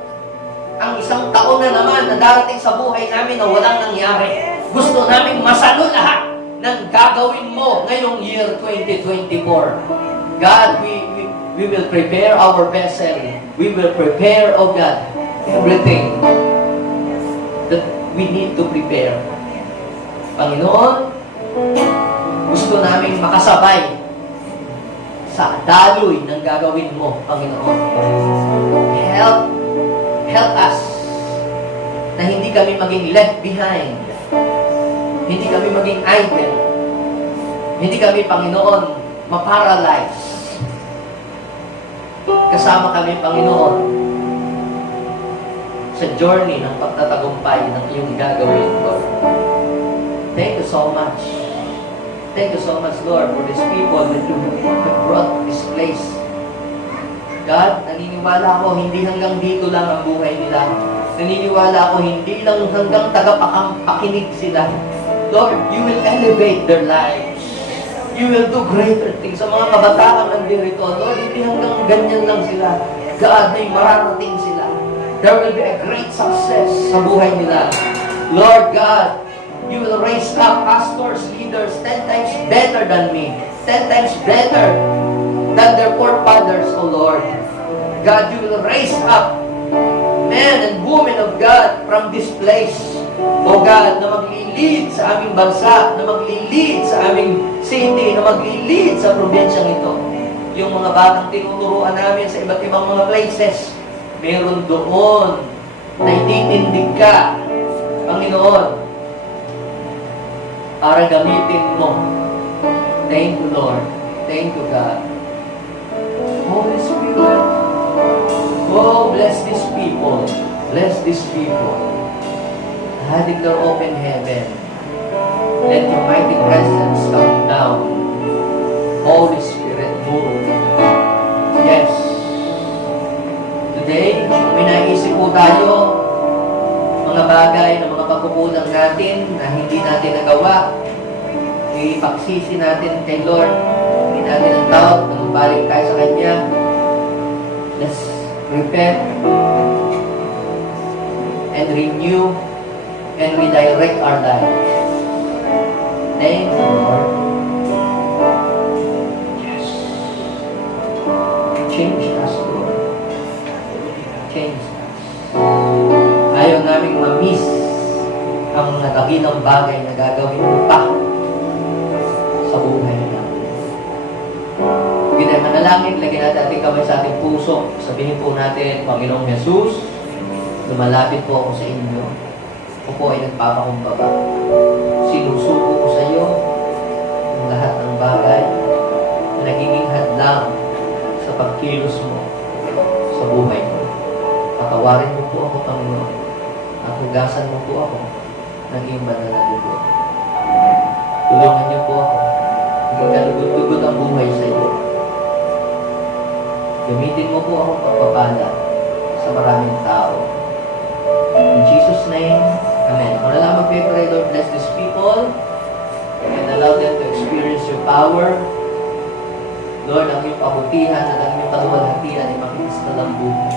ang isang taon na naman na darating sa buhay namin na walang nangyari. Gusto namin masalo lahat ng gagawin mo ngayong year 2024. God, we will prepare our vessel. We will prepare, oh God, everything that we need to prepare. Panginoon, gusto namin makasabay sa daloy ng gagawin mo, Panginoon. Help us na hindi kami maging left behind. Hindi kami maging idle. Hindi kami, Panginoon, maparalyze. Kasama kami, Panginoon, sa journey ng pagtatagumpay ng iyong gagawin, Lord. Thank you so much. Thank you so much, Lord, for these people that you have brought this place. God, naniniwala ako, hindi hanggang dito lang ang buhay nila. Naniniwala ako, hindi lang hanggang tagapakinig sila. Lord, you will elevate their lives. You will do greater things. Sa mga kabataan nandirito, Lord, hindi hanggang ganyan lang sila. God, may mararating sila. There will be a great success sa buhay nila. Lord God, you will raise up pastors, leaders, 10 times better than me. 10 times better than their forefathers, O Lord. God, you will raise up men and women of God from this place, O God, na maglilid sa aming bansa, na maglilid sa aming city, na maglilid sa probinsyang ito. Yung mga batang tinuturuan namin sa iba't ibang mga places, meron doon na ititindig ka, Panginoon, para gamitin mo. Thank you, Lord. Thank you, God. Holy Spirit, oh, bless these people. Bless these people. I declare open heaven. Let your mighty presence come down. Holy Spirit, move. Yes. Today, may naisip po tayo mga bagay na mga pagkukulang natin na hindi natin nagawa. Ipagsisi natin kay Lord. Hindi natin ang doubt na balik tayo sa Kanya. Let's repent and renew and redirect our lives. Thank you, Lord. Yes. Change us, Lord. Change us. Ayaw naming ma-miss ang mga dakilang bagay na gagawin mo pa sa buhay natin. Hindi tayo manalangin, lagyan natin ating kamay sa ating puso. Sabihin po natin, Panginoong Jesus, lumalapit po ako sa inyo. Ako po ay nagpapakumbaba. Sinusuko ko sa iyo ang lahat ng bagay na nagiging hadlang sa pagkilos mo sa buhay ko. Patawarin mo po ako, Panginoon, at hugasan mo po ako ng iyong banal na dugo. Tulungan niyo po ako. Hinggang kalugod-lugod ang buhay sa iyo. Gamitin mo po ako pagpapala sa maraming tao. In Jesus' name, Amen. Kung lang mag-pray, Lord, bless these people and allow them to experience your power. Lord, ang iyong kabutihan at ang iyong kaluwalhatian ay makikistal ang buhay.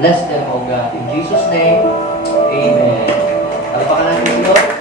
Bless them, O God. In Jesus' name, Amen. Alpakan natin si Lord.